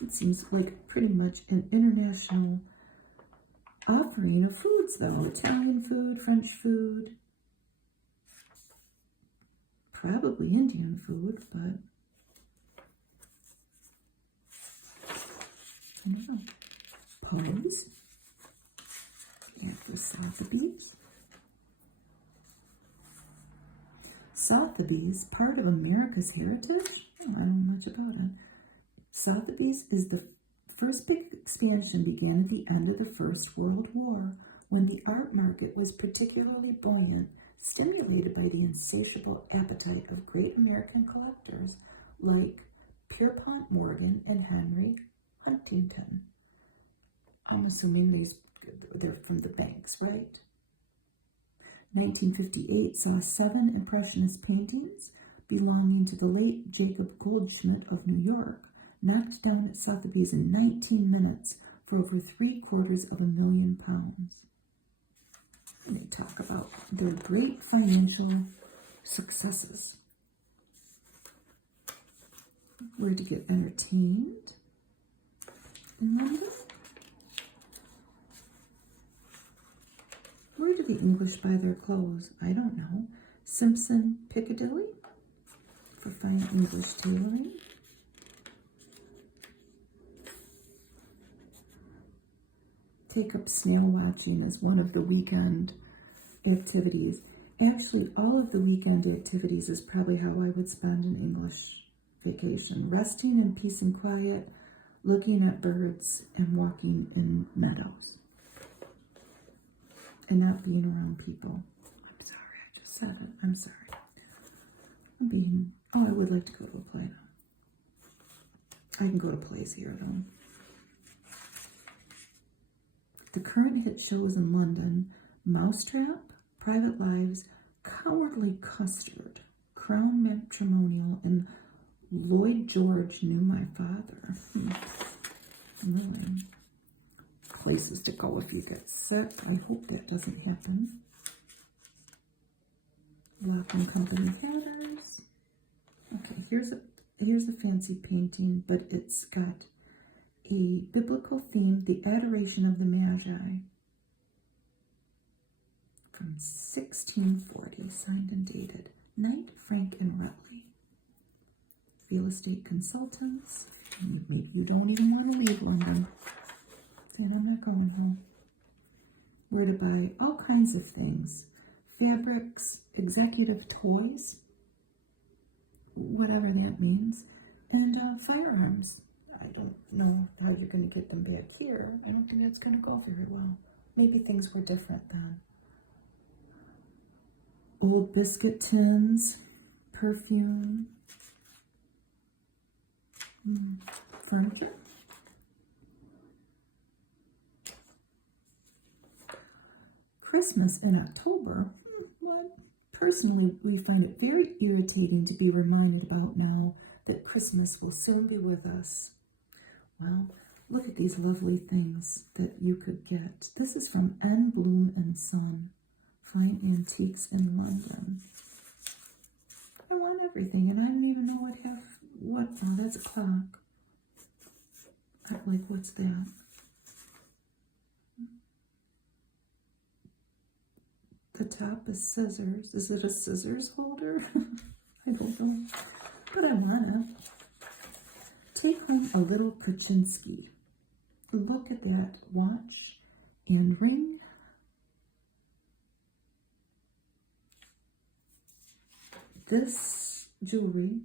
It seems like pretty much an international offering of foods, though. Italian food, French food, probably Indian food, but I don't know. Pose. We have the Sotheby's. Sotheby's, part of America's heritage? Oh, I don't know much about it. Sotheby's is the first big expansion began at the end of the First World War, when the art market was particularly buoyant, stimulated by the insatiable appetite of great American collectors like Pierpont Morgan and Henry Huntington. I'm assuming they're from the banks, right? 1958 saw 7 Impressionist paintings belonging to the late Jacob Goldschmidt of New York, knocked down at Sotheby's in 19 minutes for over £750,000. And they talk about their great financial successes. Where to get entertained in London? Where do the English buy their clothes? I don't know. Simpson Piccadilly for fine English tailoring. Take up snail watching as one of the weekend activities. Actually, all of the weekend activities is probably how I would spend an English vacation. Resting in peace and quiet, looking at birds, and walking in meadows. And not being around people. I'm sorry, I just said it. I'm sorry. I would like to go to a play now. I can go to plays here, though. The current hit shows in London: Mousetrap, Private Lives, Cowardly Custard, Crown Matrimonial, and Lloyd George Knew My Father. Really. Places to go if you get sick. I hope that doesn't happen. Lock and Company Hatters. Okay, here's a fancy painting, but it's got a biblical theme, The Adoration of the Magi, from 1640, signed and dated. Knight, Frank, and Rutley. Real estate consultants. Maybe you don't even want to leave London. Saying I'm not going home. Where to buy all kinds of things. Fabrics, executive toys, whatever that means, and firearms. I don't know how you're going to get them back here. I don't think that's going to go very well. Maybe things were different then. Old biscuit tins, perfume, furniture. Christmas in October. What? Personally, we find it very irritating to be reminded about now that Christmas will soon be with us. Well, look at these lovely things that you could get. This is from N. Bloom and Son, Fine Antiques in London. I want everything, and I don't even know what. Oh, that's a clock. Like, what's that? The top is scissors. Is it a scissors holder? I don't know, but I want it. Take home a little Kaczynski. Look at that watch and ring. This jewelry,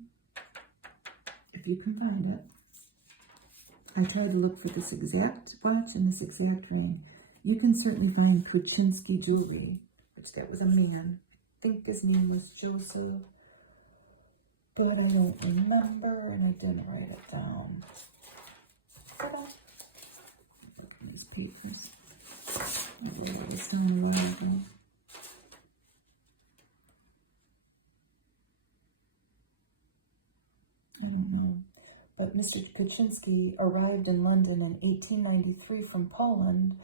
if you can find it. I tried to look for this exact watch and this exact ring. You can certainly find Kaczynski jewelry, which that was a man. I think his name was Joseph but I don't remember, and I didn't write it down. Ta-da. These papers. I wrote this down a while ago. I don't know. But Mr. Kaczynski arrived in London in 1893 from Poland,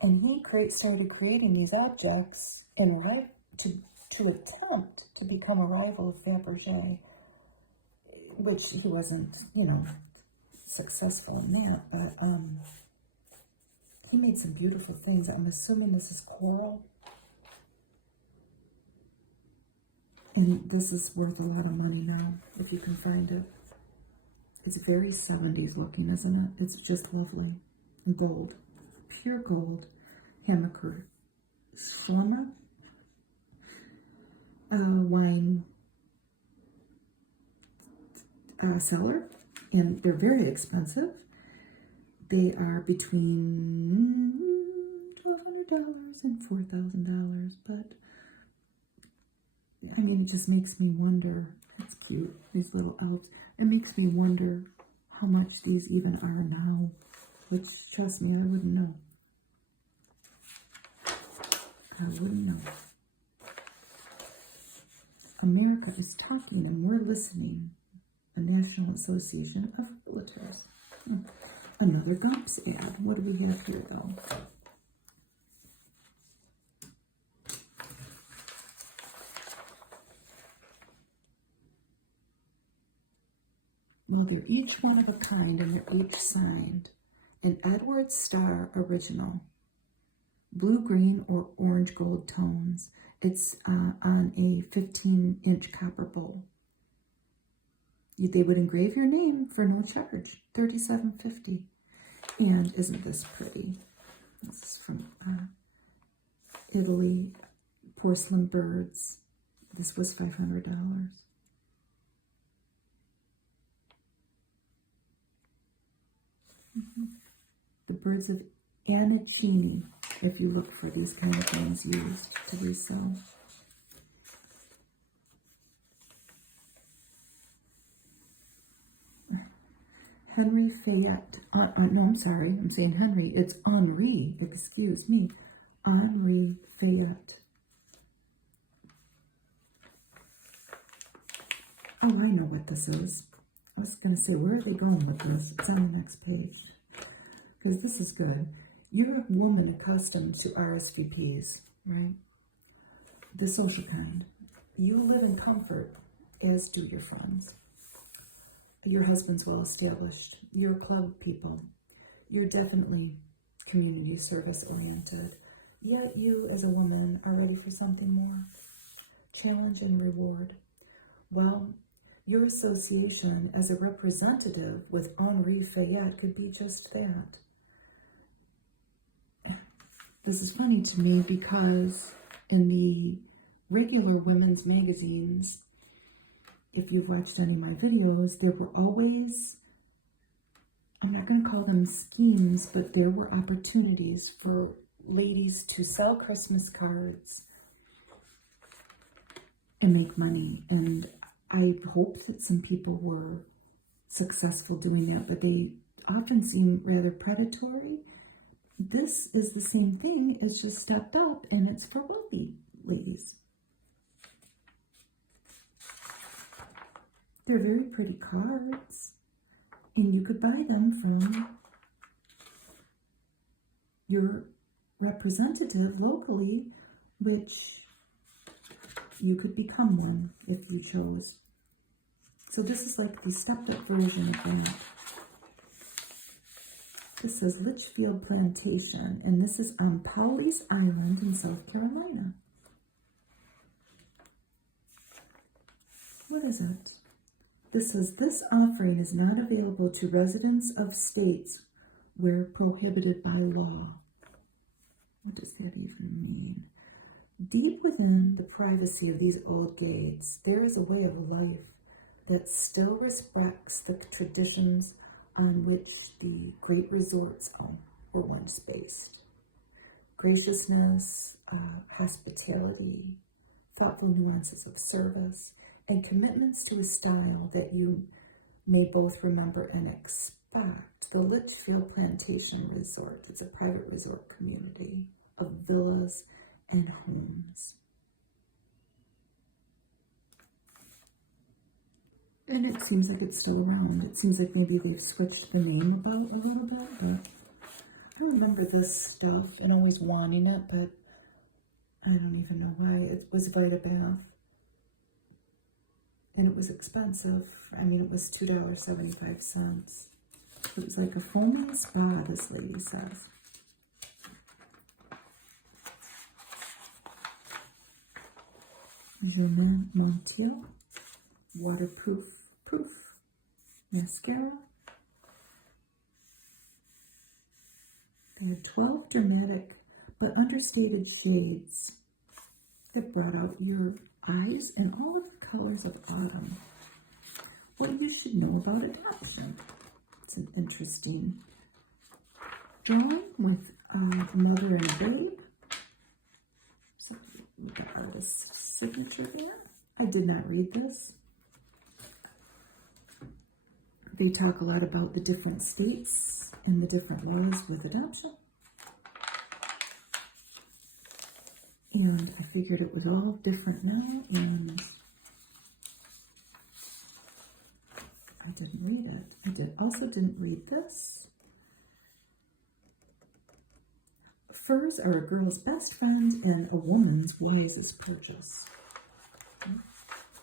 and he started creating these objects to attempt to become a rival of Fabergé, which he wasn't, successful in that, but he made some beautiful things. I'm assuming this is coral. And this is worth a lot of money now, if you can find it. It's very 70s looking, isn't it? It's just lovely. Gold. Pure gold. Hammaker Schlemmer. Wine cellar. And they're very expensive. They are between $1,200 and $4,000, but I mean, it just makes me wonder. That's cute, these little elves. It makes me wonder how much these even are now, which, trust me, I wouldn't know. I wouldn't know. America is talking and we're listening. A National Association of Realtors. Another Gumps ad. What do we have here, though? Well, they're each one of a kind, and they're each signed. An Edward Starr original. Blue, green, or orange gold tones. It's on a 15-inch copper bowl. They would engrave your name for no charge. $37.50. And isn't this pretty? This is from Italy. Porcelain birds. This was $500. The birds of Anacini, if you look for these kind of things used to resell. Henry Fayette. No, I'm sorry. I'm saying Henry. It's Henri. Excuse me. Henri Fayette. Oh, I know what this is. I was going to say, where are they going with this? It's on the next page. Because this is good. You're a woman accustomed to RSVPs, right? The social kind. You live in comfort, as do your friends. Your husband's well established. You're club people. You're definitely community service oriented. Yet you, as a woman, are ready for something more. Challenge and reward. Well, your association as a representative with Henri Fayette could be just that. This is funny to me because in the regular women's magazines, if you've watched any of my videos, there were always, I'm not going to call them schemes, but there were opportunities for ladies to sell Christmas cards and make money. And I hope that some people were successful doing that, but they often seem rather predatory. This is the same thing, it's just stepped up, and it's for wealthy ladies. They're very pretty cards, and you could buy them from your representative locally, which you could become one if you chose. So this is like the stepped up version of that. This says Litchfield Plantation, and this is on Powley's Island in South Carolina. What is it? This says, this offering is not available to residents of states where prohibited by law. What does that even mean? Deep within the privacy of these old gates, there is a way of life that still respects the traditions on which the great resorts were once based. Graciousness, hospitality, thoughtful nuances of service, and commitments to a style that you may both remember and expect. The Litchfield Plantation Resort. It's a private resort community of villas and homes. And it seems like it's still around. It seems like maybe they've switched the name about a little bit, but I remember this stuff and always wanting it, but I don't even know why. It was Vitabath. And it was expensive. I mean, it was $2.75. It was like a foaming spa, this lady says. Germain Montiel, waterproof mascara. They had 12 dramatic but understated shades that brought out your eyes and all of the colors of autumn. What you should know about adoption. It's an interesting drawing with a mother and a babe. So we got the artist's signature there. I did not read this. They talk a lot about the different states and the different laws with adoption. And I figured it was all different now, and I didn't read it. I also didn't read this. Furs are a girl's best friend and a woman's wisest purchase.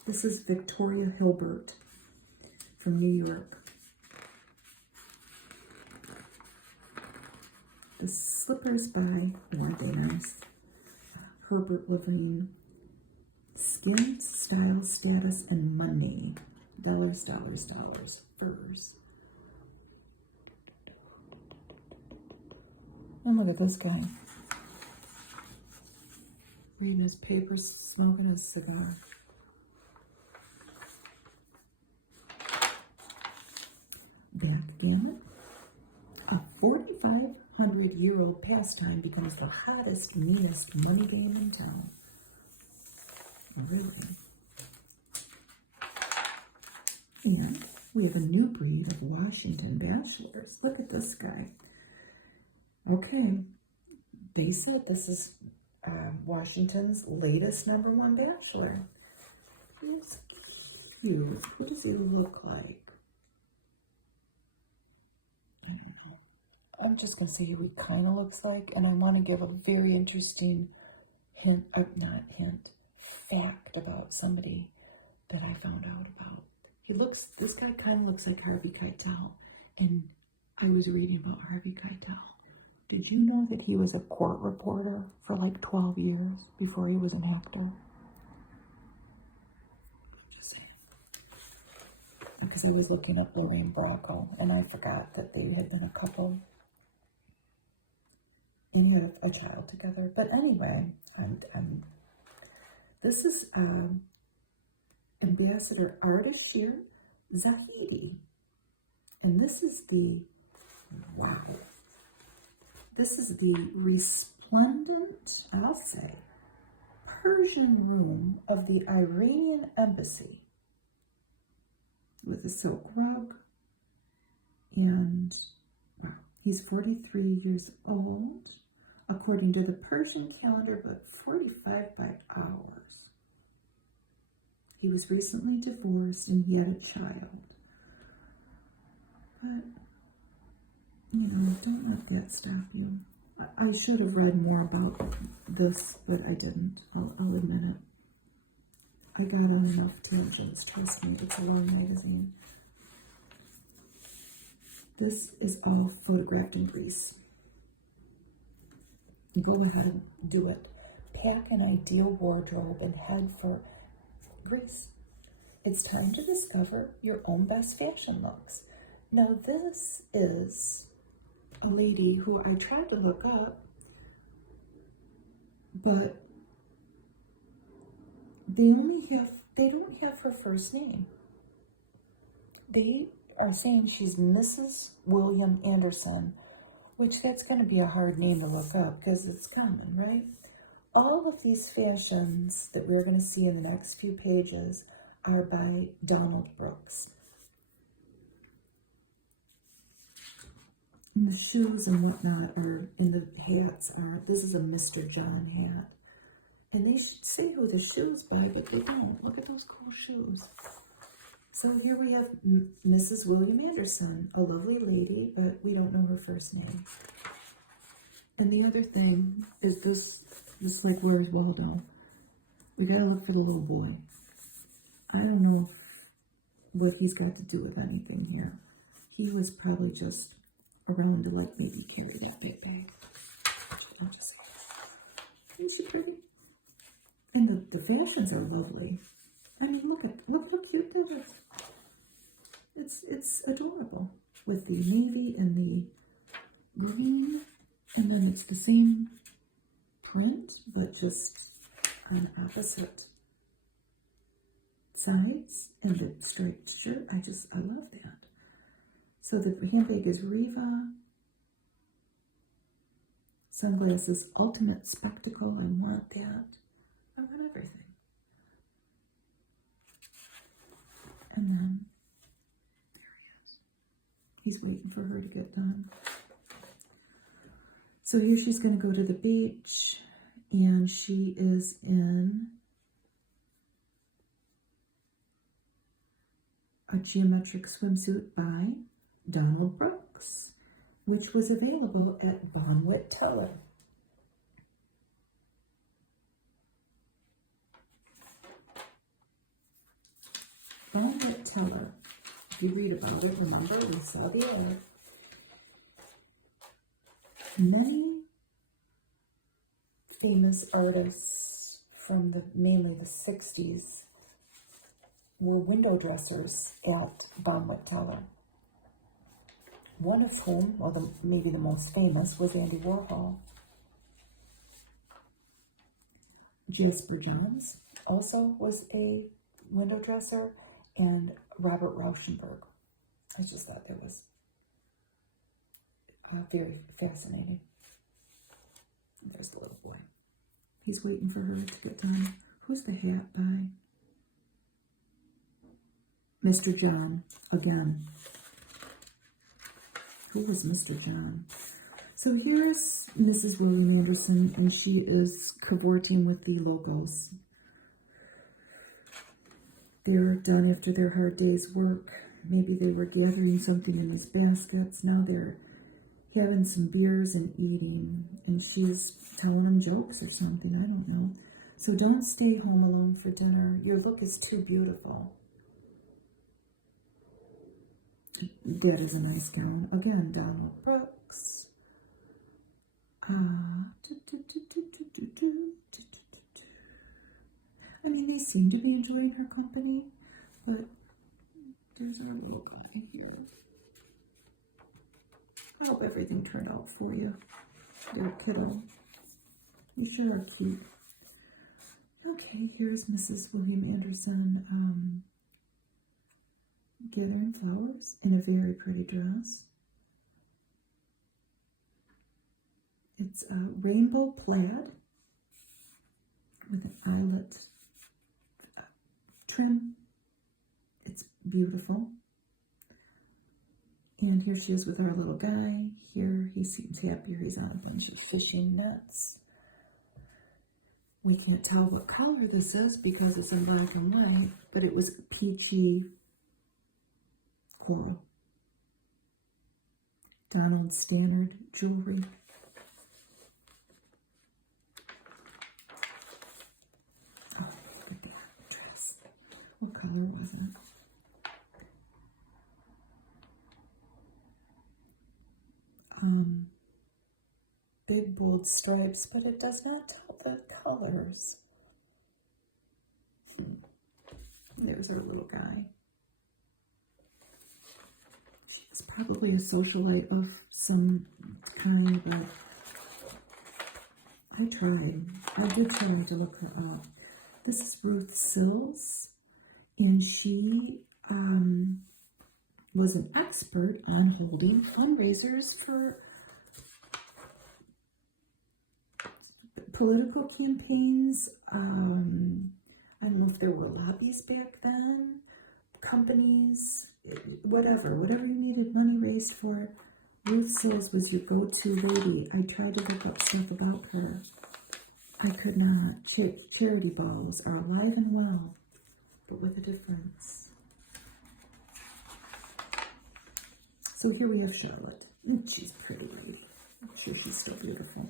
This is Victoria Hilbert from New York. The Slippers by Wardeners. Herbert Levine. Skin, style, status, and money. Dollars, dollars, dollars. Furs. And look at this guy. Reading his papers, smoking his cigar. Backgammon. A 4,500-year-old pastime becomes the hottest, meanest money game in town. Really? And we have a new breed of Washington bachelors. Look at this guy. Okay, they said this is Washington's latest #1 bachelor. He's cute. What does he look like? I don't know. I'm just going to say who he kind of looks like, and I want to give a very interesting fact about somebody that I found out about. This guy kind of looks like Harvey Keitel, and I was reading about Harvey Keitel. Did you know that he was a court reporter for like 12 years before he was an actor? I'm just saying. Because I was looking up Lorraine Bracco, and I forgot that they had been a couple. And had a child together. But anyway, this is Ambassador Ardashir Zahidi. And this is the resplendent, I'll say, Persian room of the Iranian embassy with a silk rug. And wow, he's 43 years old, according to the Persian calendar, but 45 by ours. He was recently divorced and he had a child. But don't let that stop you. I should have read more about this, but I didn't. I'll admit it. I got on enough tangents, trust me. It's a long magazine. This is all photographed in Greece. Go ahead, do it. Pack an ideal wardrobe and head for Greece. It's time to discover your own best fashion looks. Now, this is a lady who I tried to look up, but they don't have her first name. They are saying she's Mrs. William Anderson, which that's going to be a hard name to look up because it's common, right? All of these fashions that we're going to see in the next few pages are by Donald Brooks. And the shoes and whatnot are, and the hats are, this is a Mr. John hat. And they say who the shoes by, but they don't. Look at those cool shoes. So here we have Mrs. William Anderson, a lovely lady, but we don't know her first name. And the other thing is this like, where's Waldo? We gotta look for the little boy. I don't know what he's got to do with anything here. He was probably just around to like maybe carry that big bag. Isn't she pretty? And the fashions are lovely. I mean, look how cute that is. It's adorable with the navy and the green, and then it's the same print, but just on opposite sides, and the striped shirt. I love that. So the handbag is Riva. Sunglasses, ultimate spectacle. I want that. I want everything. And then there he is. He's waiting for her to get done. So here she's going to go to the beach, and she is in a geometric swimsuit by Donald Brooks, which was available at Bonwit Teller. Bonwit Teller. If you read about it, remember we saw the ad. Many famous artists from mainly the 60s were window dressers at Bonwit Teller. One of whom, well, maybe the most famous, was Andy Warhol. Jasper Johns also was a window dresser, and Robert Rauschenberg. I just thought that was very fascinating. There's the little boy. He's waiting for her to get done. Who's the hat by? Mr. John, again. Who was Mr. John? So here's Mrs. William Anderson, and she is cavorting with the logos. They're done after their hard day's work. Maybe they were gathering something in these baskets. Now they're having some beers and eating, and she's telling them jokes or something. I don't know. So don't stay home alone for dinner. Your look is too beautiful. That is a nice gown. Again, Donald Brooks. I mean, they seem to be enjoying her company, but there's our little guy here. I hope everything turned out for you, dear kiddo. You sure are cute. Okay, here's Mrs. William Anderson gathering flowers in a very pretty dress. It's a rainbow plaid with an eyelet trim. It's beautiful. And here she is with our little guy. Here he seems happier. He's on a bunch of fishing nets. We can't tell what color this is because it's in black and white, but it was peachy coral. Donald Stannard jewelry. Oh, look at that dress. What color was it? Big bold stripes, but it does not tell the colors. There's our little guy. She's probably a socialite of some kind, but I did try to look her up. This is Ruth Sills, and she was an expert on holding fundraisers for political campaigns, I don't know if there were lobbies back then, companies, whatever you needed money raised for. Ruth Sills was your go-to lady. I tried to look up stuff about her. I could not. Charity balls are alive and well, but with a difference. So here we have Charlotte. She's pretty. I'm sure she's still beautiful.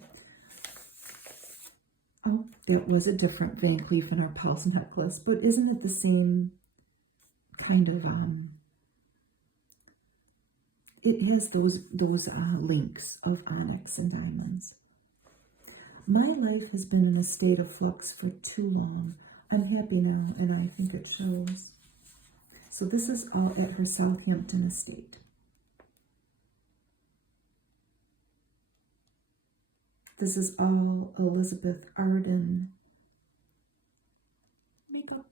Oh, that was a different Van Cleef and Arpels necklace, but isn't it the same kind of, it has those links of onyx and diamonds. My life has been in a state of flux for too long. I'm happy now, and I think it shows. So this is all at her South Hampton Estate. This is all Elizabeth Arden makeup.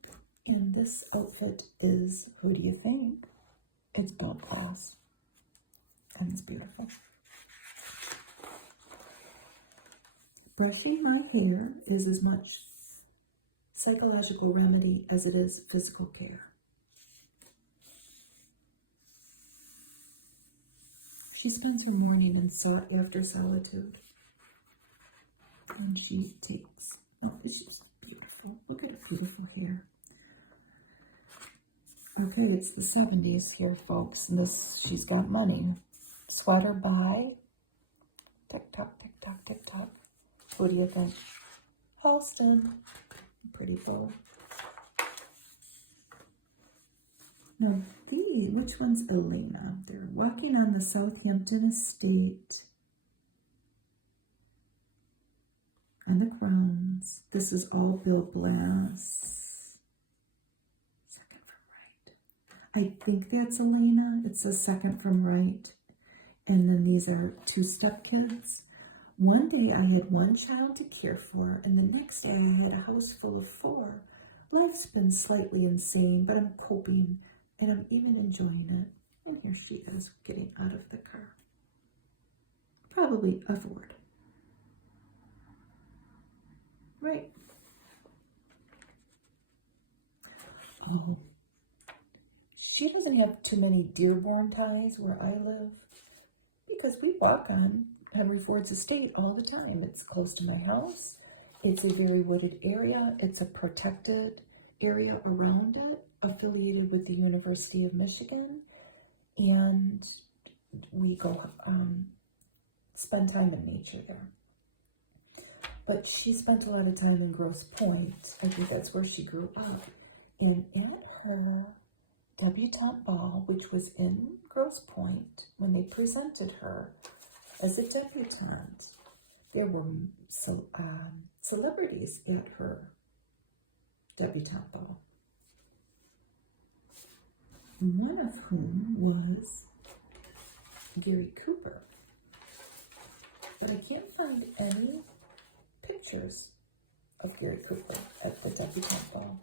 And this outfit is, who do you think? It's Bill Blass. And it's beautiful. Brushing my hair is as much psychological remedy as it is physical care. She spends her morning in sought after solitude. And she takes, well, it's just beautiful. Look at her beautiful hair. Okay, it's the 70s here, folks. And this, she's got money. Sweater by, tick tock, tick tock, tick tock. What do you think? Halston. Pretty bow. Now, which one's Elena? They're walking on the South Hampton Estate. On the grounds. This is all Bill Blass. Second from right. I think that's Elena. It's a second from right. And then these are two stepkids. One day I had one child to care for, and the next day I had a house full of 4. Life's been slightly insane, but I'm coping, and I'm even enjoying it. And here she is, getting out of the car. Probably a Ford. Right. Oh. She doesn't have too many Dearborn ties where I live, because we walk on Henry Ford's estate all the time. It's close to my house. It's a very wooded area. It's a protected area around it, affiliated with the University of Michigan. And we go spend time in nature there. But she spent a lot of time in Grosse Pointe. I think that's where she grew up. And at her debutante ball, which was in Grosse Pointe, when they presented her as a debutante, there were celebrities at her debutante ball. One of whom was Gary Cooper. But I can't find any pictures of Gary Cooper at the debutante ball.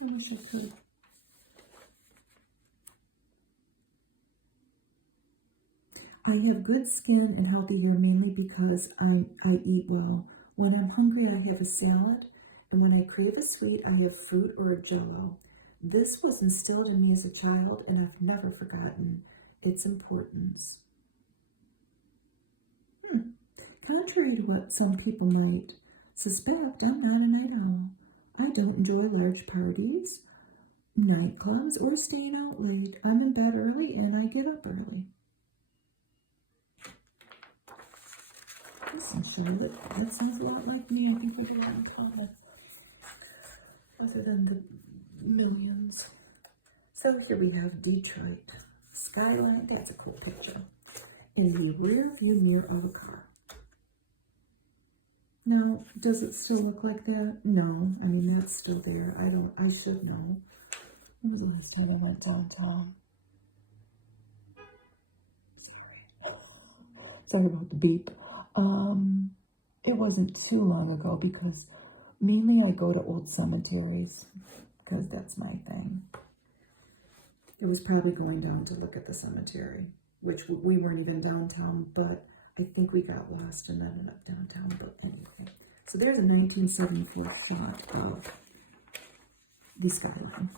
I wish I could. I have good skin and healthy hair mainly because I eat well. When I'm hungry, I have a salad, and when I crave a sweet, I have fruit or a Jell-O. This was instilled in me as a child, and I've never forgotten its importance. Contrary to what some people might suspect, I'm not a night owl. I don't enjoy large parties, nightclubs, or staying out late. I'm in bed early, and I get up early. Listen, Charlotte, that sounds a lot like me. I think we do have in common. Other than the millions. So here we have Detroit. Skyline, that's a cool picture. In the rear view mirror of a car. Now, does it still look like that? No. I mean, that's still there. I should know. When was the last time I went downtown? Sorry about the beep. It wasn't too long ago, because mainly I go to old cemeteries, because that's my thing. It was probably going down to look at the cemetery, which we weren't even downtown, but I think we got lost and ended up downtown. But anyway, So there's a 1974 shot of the skyline.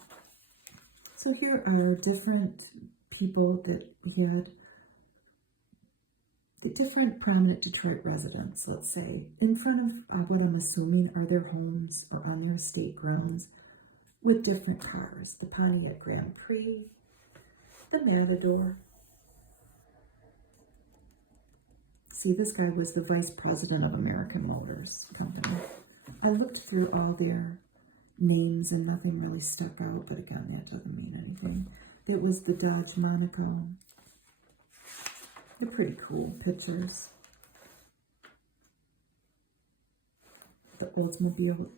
So here are different people that he had, the different prominent Detroit residents, let's say, in front of what I'm assuming are their homes or on their estate grounds with different cars. The Pontiac Grand Prix, the Matador. See, this guy was the vice president of American Motors Company. I looked through all their names and nothing really stuck out, but again, that doesn't mean anything. It was the Dodge Monaco. They're pretty cool pictures. The Oldsmobile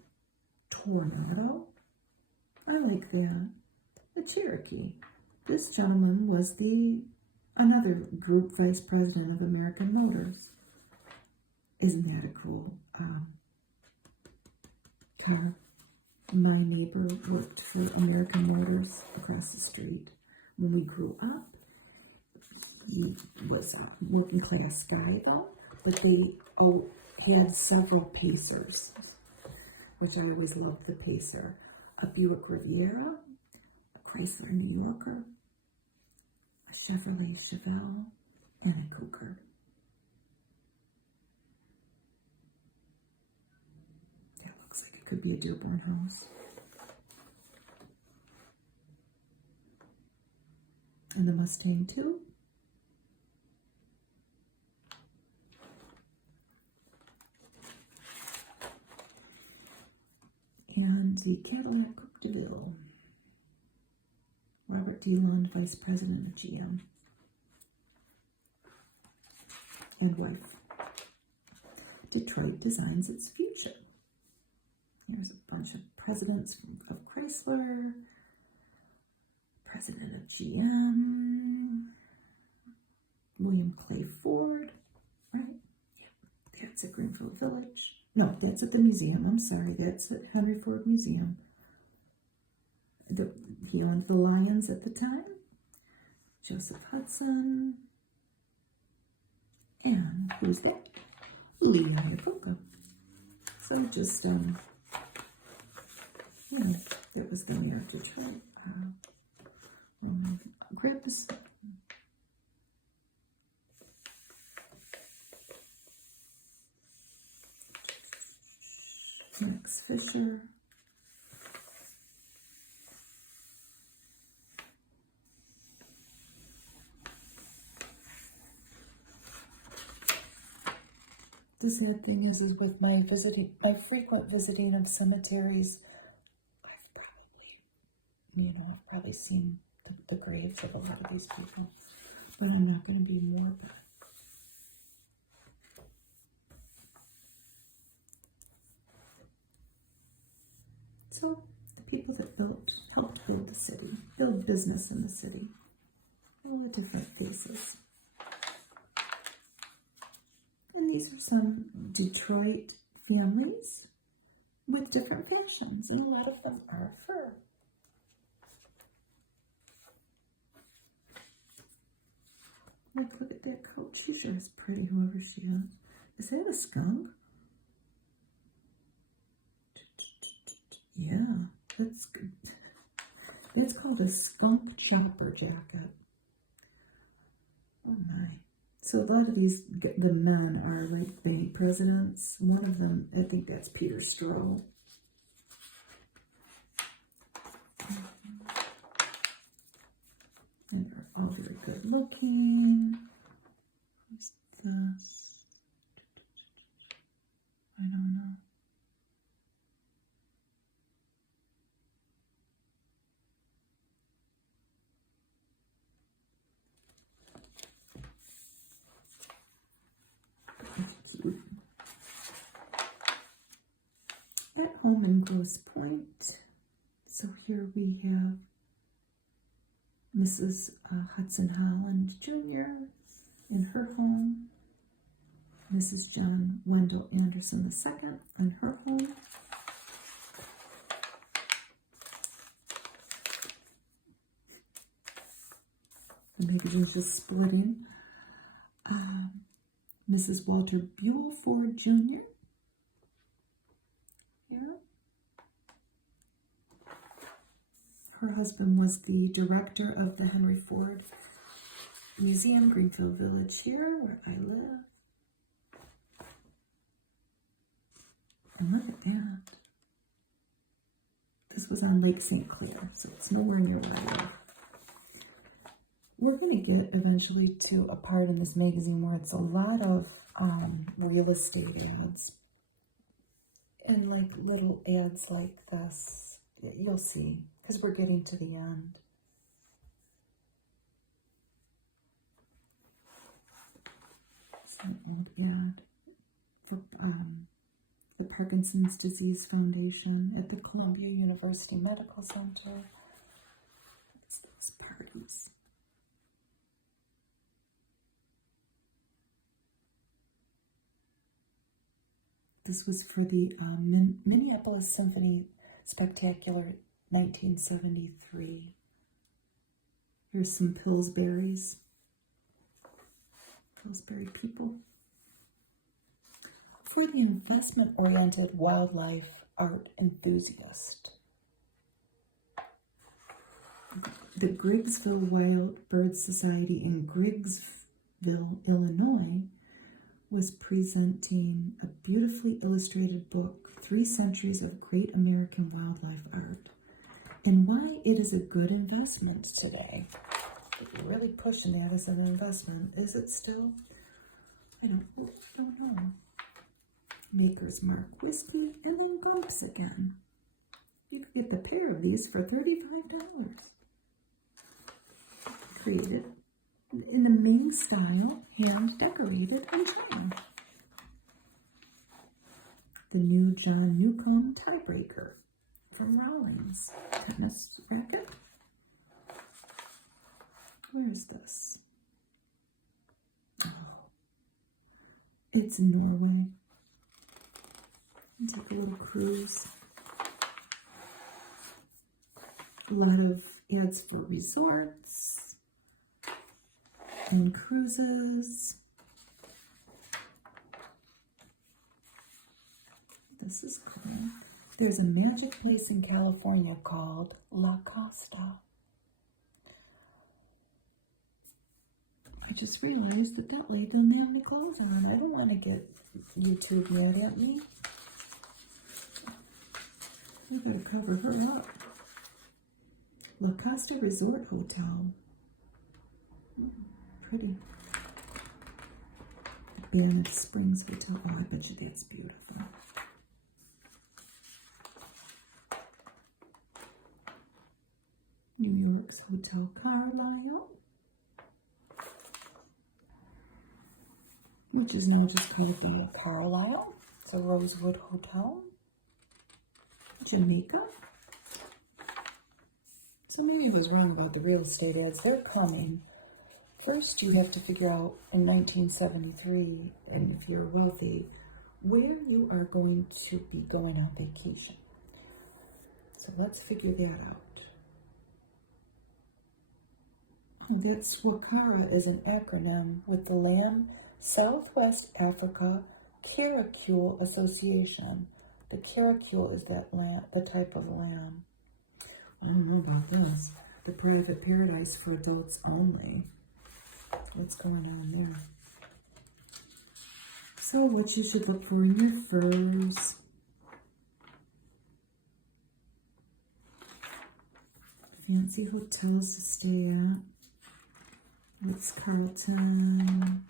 Tornado. I like that. The Cherokee. This gentleman was another group vice president of American Motors. Isn't that a cool car? My neighbor worked for American Motors across the street. When we grew up, he was a working class guy though, but they had several Pacers, which I always loved the Pacer. A Buick Riviera, a Chrysler New Yorker, a Chevrolet Chevelle, and a Cougar. That looks like it could be a Dearborn house. And the Mustang too. And the Cadillac Coupe de Ville. Robert D. Lund, Vice President of GM. And wife. Detroit designs its future. Here's a bunch of presidents of Chrysler, President of GM, William Clay Ford, right? Yeah, that's at Greenfield Village. No, that's at the museum. I'm sorry, that's at Henry Ford Museum. He owned the Lions at the time. Joseph Hudson. And who's that? Lee Iacocca. So just, that was going out to try. Grab this. Max Fisher. The sad thing is with my frequent visiting of cemeteries, I've probably seen the graves of a lot of these people, but I'm not going to be morbid. So the people that helped build the city, build business in the city, all the different faces. And these are some Detroit families with different fashions, and a lot of them are fur. Like, look at that coat. She sure is pretty, whoever she is. Is that a skunk? Yeah, that's good. It's called a skunk chopper jacket. Oh my. So a lot of the men are like bank presidents. One of them, I think that's Peter Stroh. And they're all very good looking. Who's this? I don't know. At home in Grosse Pointe. So here we have Mrs. Hudson Holland Jr. in her home. Mrs. John Wendell Anderson II in her home. The magazine's just splitting. Mrs. Walter Buell Ford Jr. Her husband was the director of the Henry Ford Museum, Greenfield Village, here where I live. And look at that. This was on Lake St. Clair, so it's nowhere near where I live. We're going to get eventually to a part in this magazine where it's a lot of real estate ads. And like little ads like this. You'll see, because we're getting to the end. It's an old ad for the Parkinson's Disease Foundation at the Columbia University Medical Center. It's those parties. This was for the Minneapolis Symphony Spectacular 1973. Here's some Pillsbury's. Pillsbury people. For the investment-oriented wildlife art enthusiast. The Griggsville Wild Bird Society in Griggsville, Illinois, was presenting a beautifully illustrated book, 3 Centuries of Great American Wildlife Art, and why it is a good investment today. You're really pushing that as an investment. Is it still? I don't know. Maker's Mark whiskey and then Gumps again. You could get the pair of these for $35. Created in the Ming style, hand decorated in China. The new John Newcomb tiebreaker from Rawlings tennis racket. Where is this? Oh, it's in Norway. Take a little cruise. A lot of ads for resorts and cruises. This is cool. There's a magic place in California called La Costa. I just realized that lady doesn't have any clothes on. I don't want to get YouTube mad at me. We gotta cover her up. La Costa Resort Hotel. Pretty. Banff Springs Hotel. Oh, I bet you that's beautiful. New York's Hotel Carlisle, which is now just called the Carlisle. It's a Rosewood Hotel. Jamaica. So maybe I was wrong about the real estate ads. They're coming. First, you have to figure out in 1973, and if you're wealthy, where you are going to be going on vacation. So let's figure that out. Oh, that SWACARA is an acronym with the Lamb Southwest Africa Caracule Association. The caracule is that lamb, the type of lamb. I don't know about this. The private paradise for adults only. What's going on there? So what you should look for in your furs. Fancy hotels to stay at. Ritz-Carlton.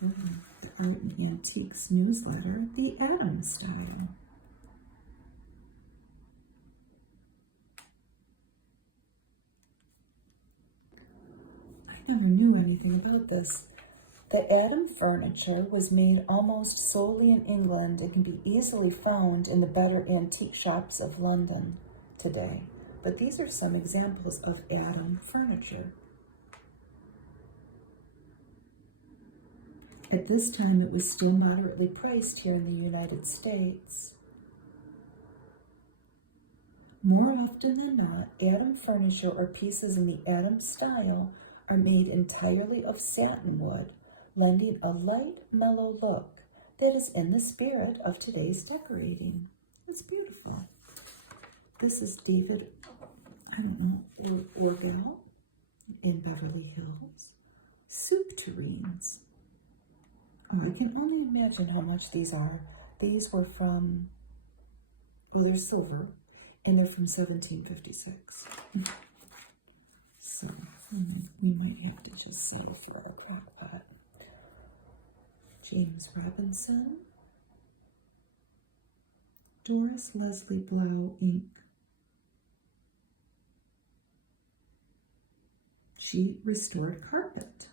The Art and Antiques newsletter. The Adam Style. I never knew anything about this. The Adam furniture was made almost solely in England and can be easily found in the better antique shops of London today. But these are some examples of Adam furniture. At this time, it was still moderately priced here in the United States. More often than not, Adam furniture or pieces in the Adam style are made entirely of satin wood, lending a light, mellow look that is in the spirit of today's decorating. It's beautiful. This is David I don't know, Orville in Beverly Hills. Soup tureens. Oh, I can only Imagine how much these are. These were from, well, they're silver, and they're from 1756. So we might have to just settle for our crock pot. James Robinson. Doris Leslie Blau, Inc. She restored carpet.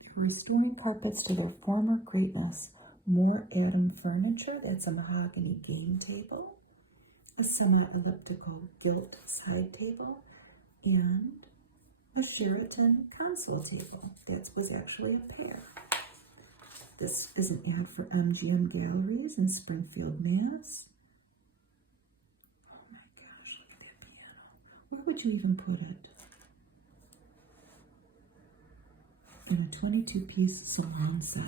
they were restoring carpets to their former greatness. More Adam furniture. That's a mahogany game table, A semi-elliptical gilt side table, and a Sheraton console table. That was actually a pair. This is an ad for MGM Galleries in Springfield, Mass. Oh my gosh, look at that piano. Where would you even put it? In a 22-piece salon set.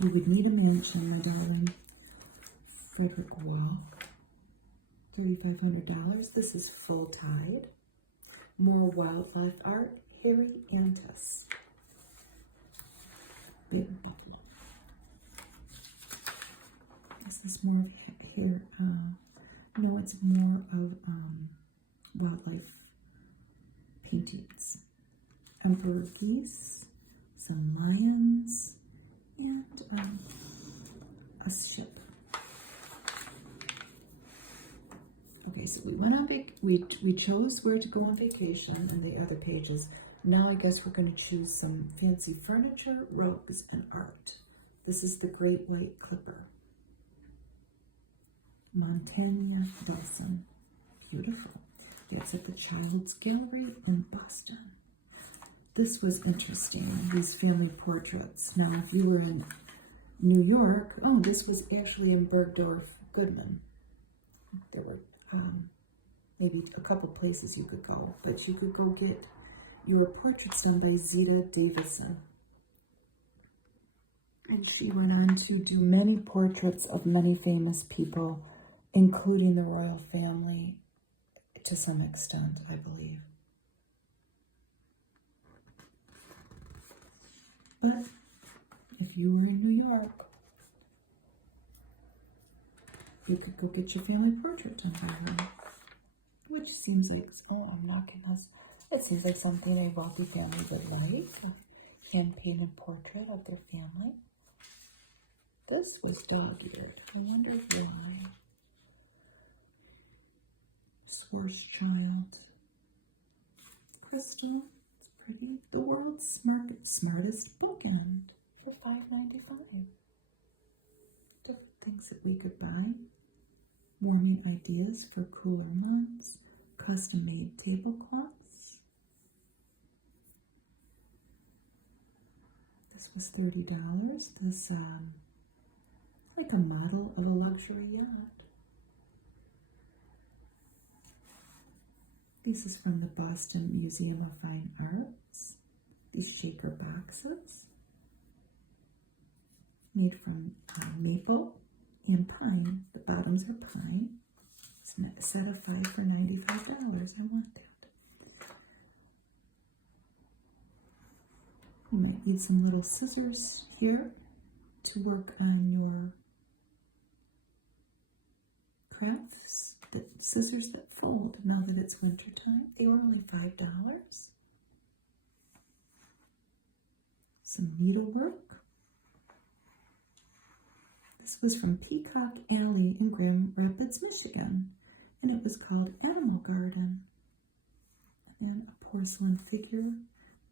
You would need a mansion, my darling. Frederick Wall. $3,500. This is full tide. More wildlife art. Harry Antis. Big buffalo. This is more of hair. No, it's more of wildlife paintings. Emperor geese, some lions, and a ship. Okay, so we went on we chose where to go on vacation and the other pages. Now I guess we're going to choose some fancy furniture, rugs, and art. This is the Great White Clipper. Montaigne Dawson. Beautiful. That's at the Child's Gallery in Boston. This was interesting, these family portraits. Now, if you were in New York, oh, this was actually in Bergdorf Goodman. There were maybe a couple places you could go, but you could go get your portraits done by Zita Davison. and she went on to do many portraits of many famous people, including the royal family to some extent, I believe. But if you were in New York, you could go get your family portrait done by her, which seems like, Oh, I'm not gonna. It seems like something a wealthy family would like. A hand-painted portrait of their family. This was dog-eared. I wonder why. Schwarzschild. Crystal. It's pretty. The world's smartest bookend. For $5.95. Different things that we could buy. Warming ideas for cooler months. Custom-made tablecloths. This was $30. This, like a model of a luxury yacht. This is from the Boston Museum of Fine Arts. These shaker boxes. Made from maple and pine. The bottoms are pine. It's a set of 5 for $95. I want that. You might need some little scissors here to work on your crafts. The scissors that fold now that it's winter time. They were only $5. Some needlework. This was from Peacock Alley in Grand Rapids, Michigan, and it was called Animal Garden. And then a porcelain figure,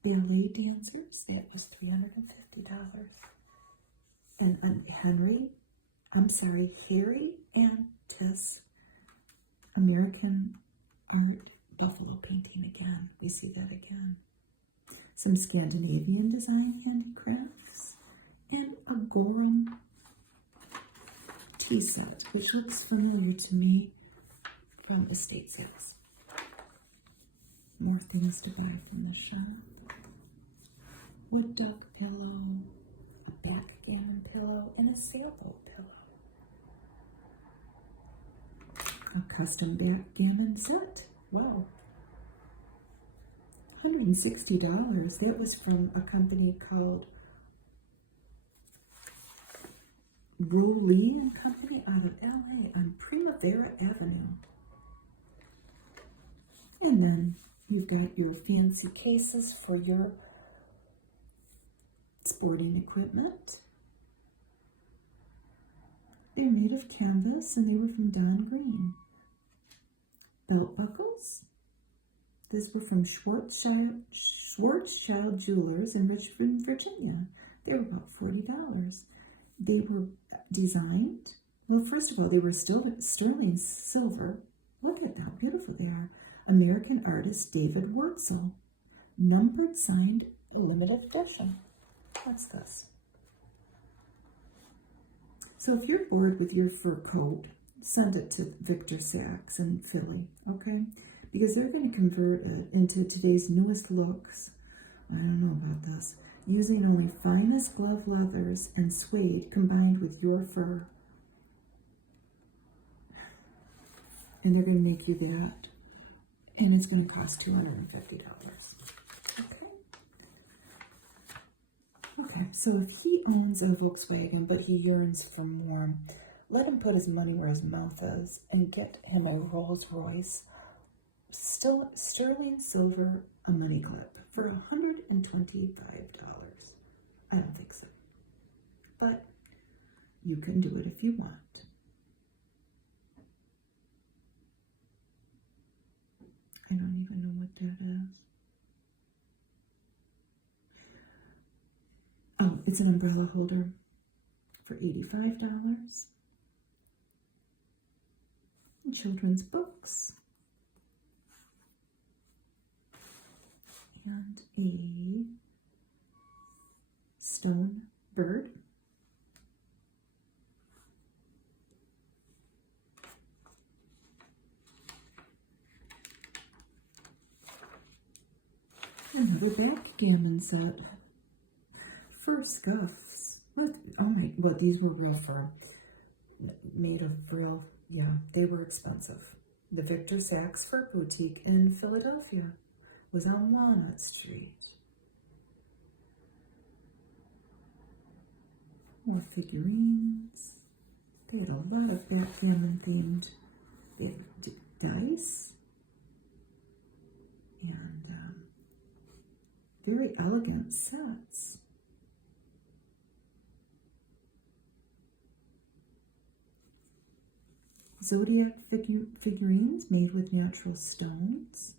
ballet dancers. It was $350. And Harry Antis American art buffalo painting again. We see that again. Some Scandinavian design handicrafts and a Gorham tea set, which looks familiar to me from estate sales. More things to buy from the shop. Wood duck pillow, a backgammon pillow, and a sailboat pillow. A custom backgammon set. Wow. $160. That was from a company called Rowley and Company out of LA on Primavera Avenue. And then you've got your fancy cases for your sporting equipment. They're made of canvas and they were from Don Green. Belt buckles. These were from Schwarzschild Jewelers in Richmond, Virginia. They were about $40. They were designed, well, first of all, they were still sterling silver. Look at how beautiful they are. American artist David Wurtzel. Numbered, signed, limited edition. What's this? So if you're bored with your fur coat, send it to Victor Saks in Philly, okay? Because they're going to convert it into today's newest looks. I don't know about this. Using only finest glove leathers and suede combined with your fur. And they're going to make you that. And it's going to cost $250. Okay, so if he owns a Volkswagen, but he yearns for more, let him put his money where his mouth is and get him a Rolls Royce, still sterling silver, a money clip for $125. I don't think so. But you can do it if you want. I don't even know what that is. Oh, it's an umbrella holder for $85. And children's books. And a stone bird. Another backgammon set. Fur scuffs. What? Oh my, well, these were real fur. Made of real, yeah, they were expensive. The Victor Saks Fur Boutique in Philadelphia was on Walnut Street. More figurines. They had a lot of backgammon themed dice. And very elegant sets. Zodiac figurines made with natural stones.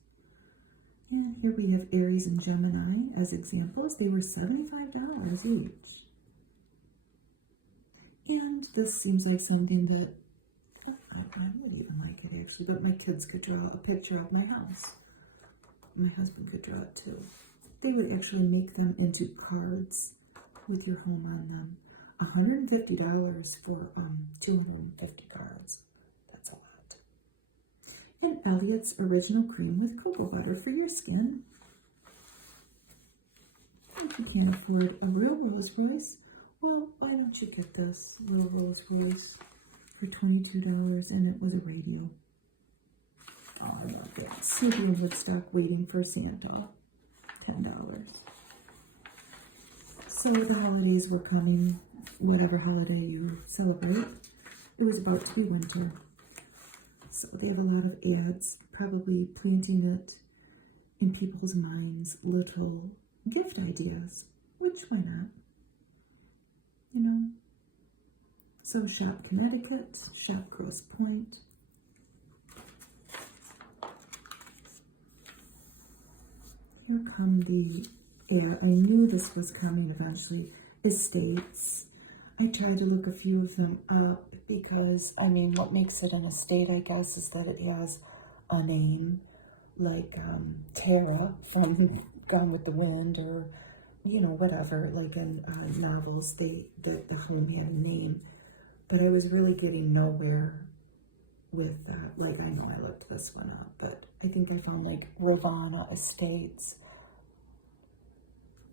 And here we have Aries and Gemini as examples. They were $75 each. And this seems like something that, I would even like it actually, but my kids could draw a picture of my house. My husband could draw it too. They would actually make them into cards with your home on them. $150 for 250 cards. That's a lot. And Elliot's Original Cream with Cocoa Butter for your skin. If you can't afford a real Rolls Royce, well, why don't you get this little Rolls Royce for $22, and it was a radio. Oh, I love that. City in Woodstock waiting for Santa. $10. So the holidays were coming, whatever holiday you celebrate. It was about to be winter. So they have a lot of ads, probably planting it in people's minds, little gift ideas, which why not? You know? So shop Connecticut, shop Grosse Pointe. Here come the air. I knew this was coming eventually. Estates. I tried to look a few of them up because, I mean, what makes it an estate, I guess, is that it has a name, like Tara from Gone with the Wind, or, you know, whatever, like in novels, the home had a name. But I was really getting nowhere with that. Like, I know I looked this one up, but I think I found like Ravana Estates,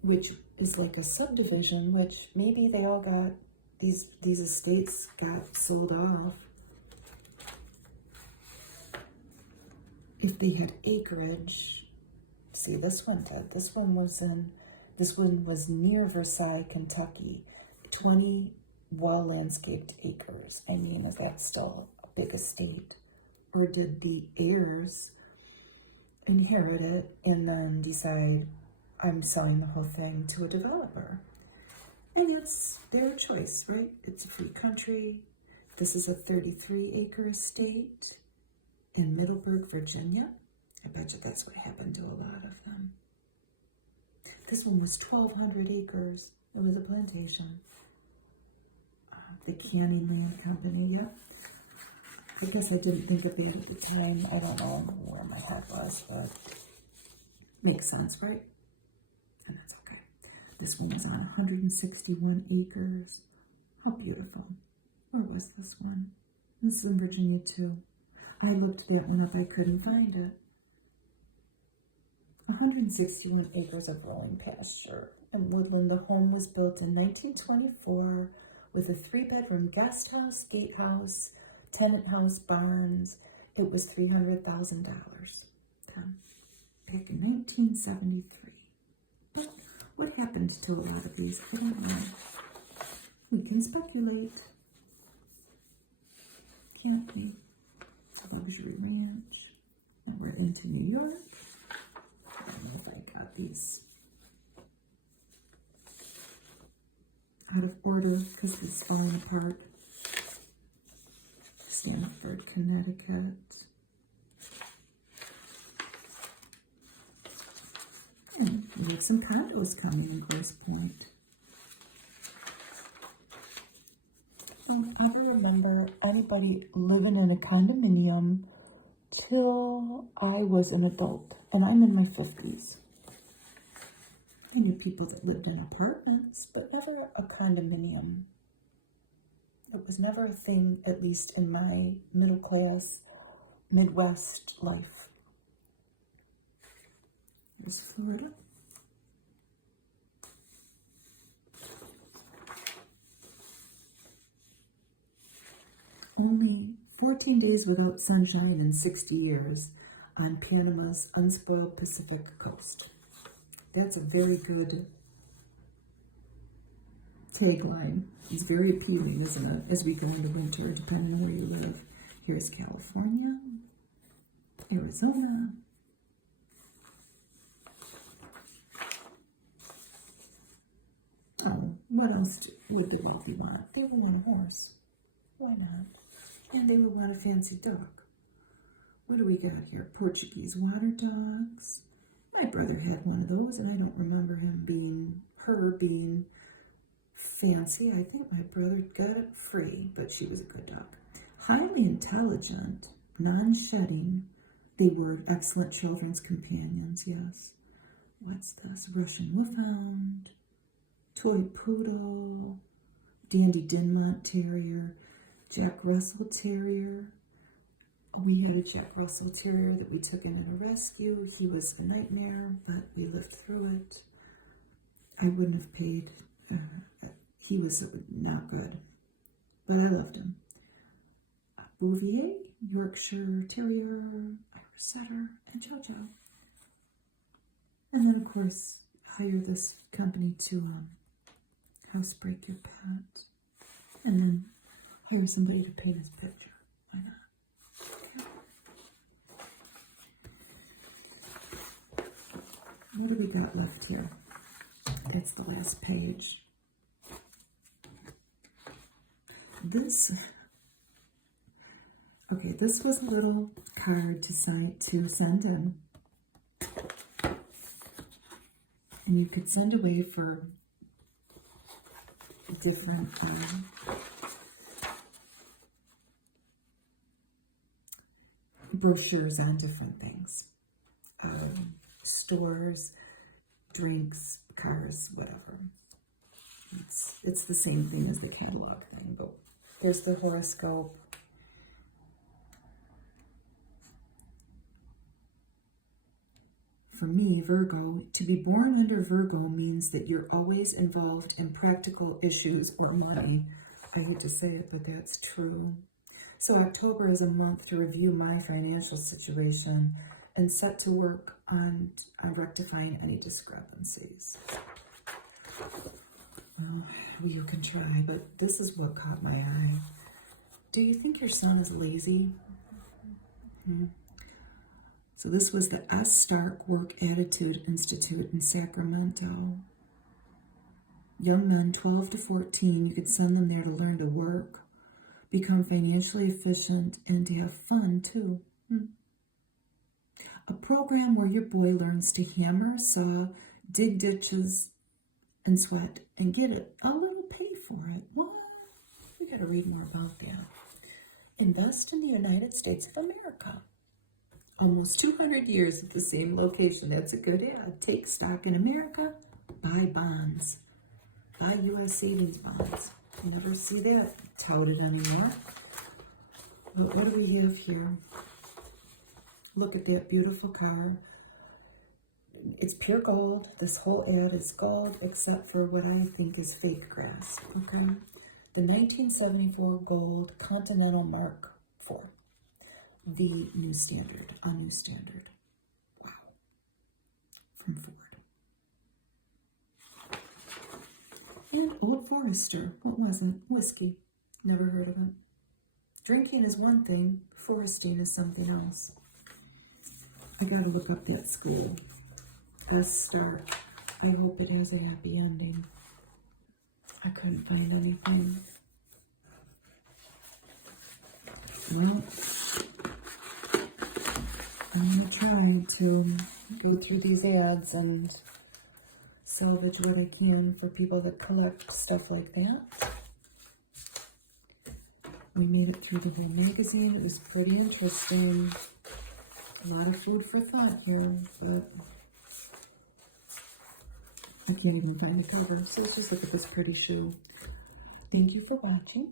which is like a subdivision, which maybe they all got, these estates got sold off. if they had acreage. See, this one did. This one was near Versailles, Kentucky. 20 well-landscaped acres. I mean, is that still a big estate? Or did the heirs inherit it and then decide, I'm selling the whole thing to a developer? And it's their choice, right? It's a free country. This is a 33-acre estate in Middleburg, Virginia. I bet you that's what happened to a lot of them. This one was 1,200 acres. It was a plantation. The Canning Land Company, yeah. I guess I didn't think of it at the time. I don't know where my head was, but makes sense, right? And that's okay. This one was on 161 acres. How beautiful. Where was this one? This is in Virginia too. I looked that one up. I couldn't find it. 161 acres of rolling pasture and woodland. The home was built in 1924 with a 3-bedroom guest house, gatehouse, tenant house, barns. It was $300,000 back in 1973. But what happened to a lot of these? I don't know. We can speculate. Can't we? It's a luxury ranch. And we're into New York. I don't know if I got these out of order because it's falling apart. Stanford, Connecticut. And we have some condos coming in Grosse Pointe. Don't ever remember anybody living in a condominium till I was an adult, and I'm in my 50s. I knew people that lived in apartments, but never a condominium. It was never a thing, at least in my middle class, Midwest life. Here's Florida. Only 14 days without sunshine in 60 years on Panama's unspoiled Pacific coast. That's a very good tagline. It's very appealing, isn't it? As we go into winter, depending on where you live. Here's California, Arizona. Oh, what else would the wealthy want? They would want a horse. Why not? And they would want a fancy dog. What do we got here? Portuguese water dogs. My brother had one of those, and I don't remember her being fancy. I think my brother got it free, but she was a good dog. Highly intelligent, non-shedding. They were excellent children's companions, yes. What's this? Russian Wolfhound, Toy Poodle, Dandy Dinmont Terrier, Jack Russell Terrier. We had a Jack Russell Terrier that we took in at a rescue. He was a nightmare, but we lived through it. I wouldn't have paid. He was not good, but I loved him. Bouvier, Yorkshire Terrier, Irish Setter, and Jojo. And then, of course, hire this company to housebreak your pet. And then hire somebody to paint his picture. Why not? What do we got left here? It's the last page. This was a little card to send in. And you could send away for different brochures on different things. Stores, drinks, cars, whatever. It's the same thing as the catalog thing, but there's the horoscope. For me, Virgo, to be born under Virgo means that you're always involved in practical issues or money. I hate to say it, but that's true. So October is a month to review my financial situation and set to work on rectifying any discrepancies. Well, you can try, but this is what caught my eye. Do you think your son is lazy? So this was the S. Stark Work Attitude Institute in Sacramento. Young men 12 to 14, you could send them there to learn to work, become financially efficient, and to have fun too. A program where your boy learns to hammer, saw, dig ditches, and sweat, and get a little pay for it. What? We gotta read more about that. Invest in the United States of America. Almost 200 years at the same location. That's a good ad. Take stock in America, buy bonds. Buy U.S. savings bonds. You never see that touted anymore. But what do we have here? Look at that beautiful car. It's pure gold. This whole ad is gold except for what I think is fake grass. Okay? The 1974 gold Continental Mark IV. The new standard. A new standard. Wow. From Ford. And Old Forester. What was it? Whiskey. Never heard of it. Drinking is one thing. Foresting is something else. I gotta look up that school. S. Stark. I hope it has a happy ending. I couldn't find anything. Well, I'm gonna try to go through these ads and salvage what I can for people that collect stuff like that. We made it through the whole magazine. It was pretty interesting. A lot of food for thought here, but I can't even find a cover. So let's just look at this pretty shoe. Thank you for watching.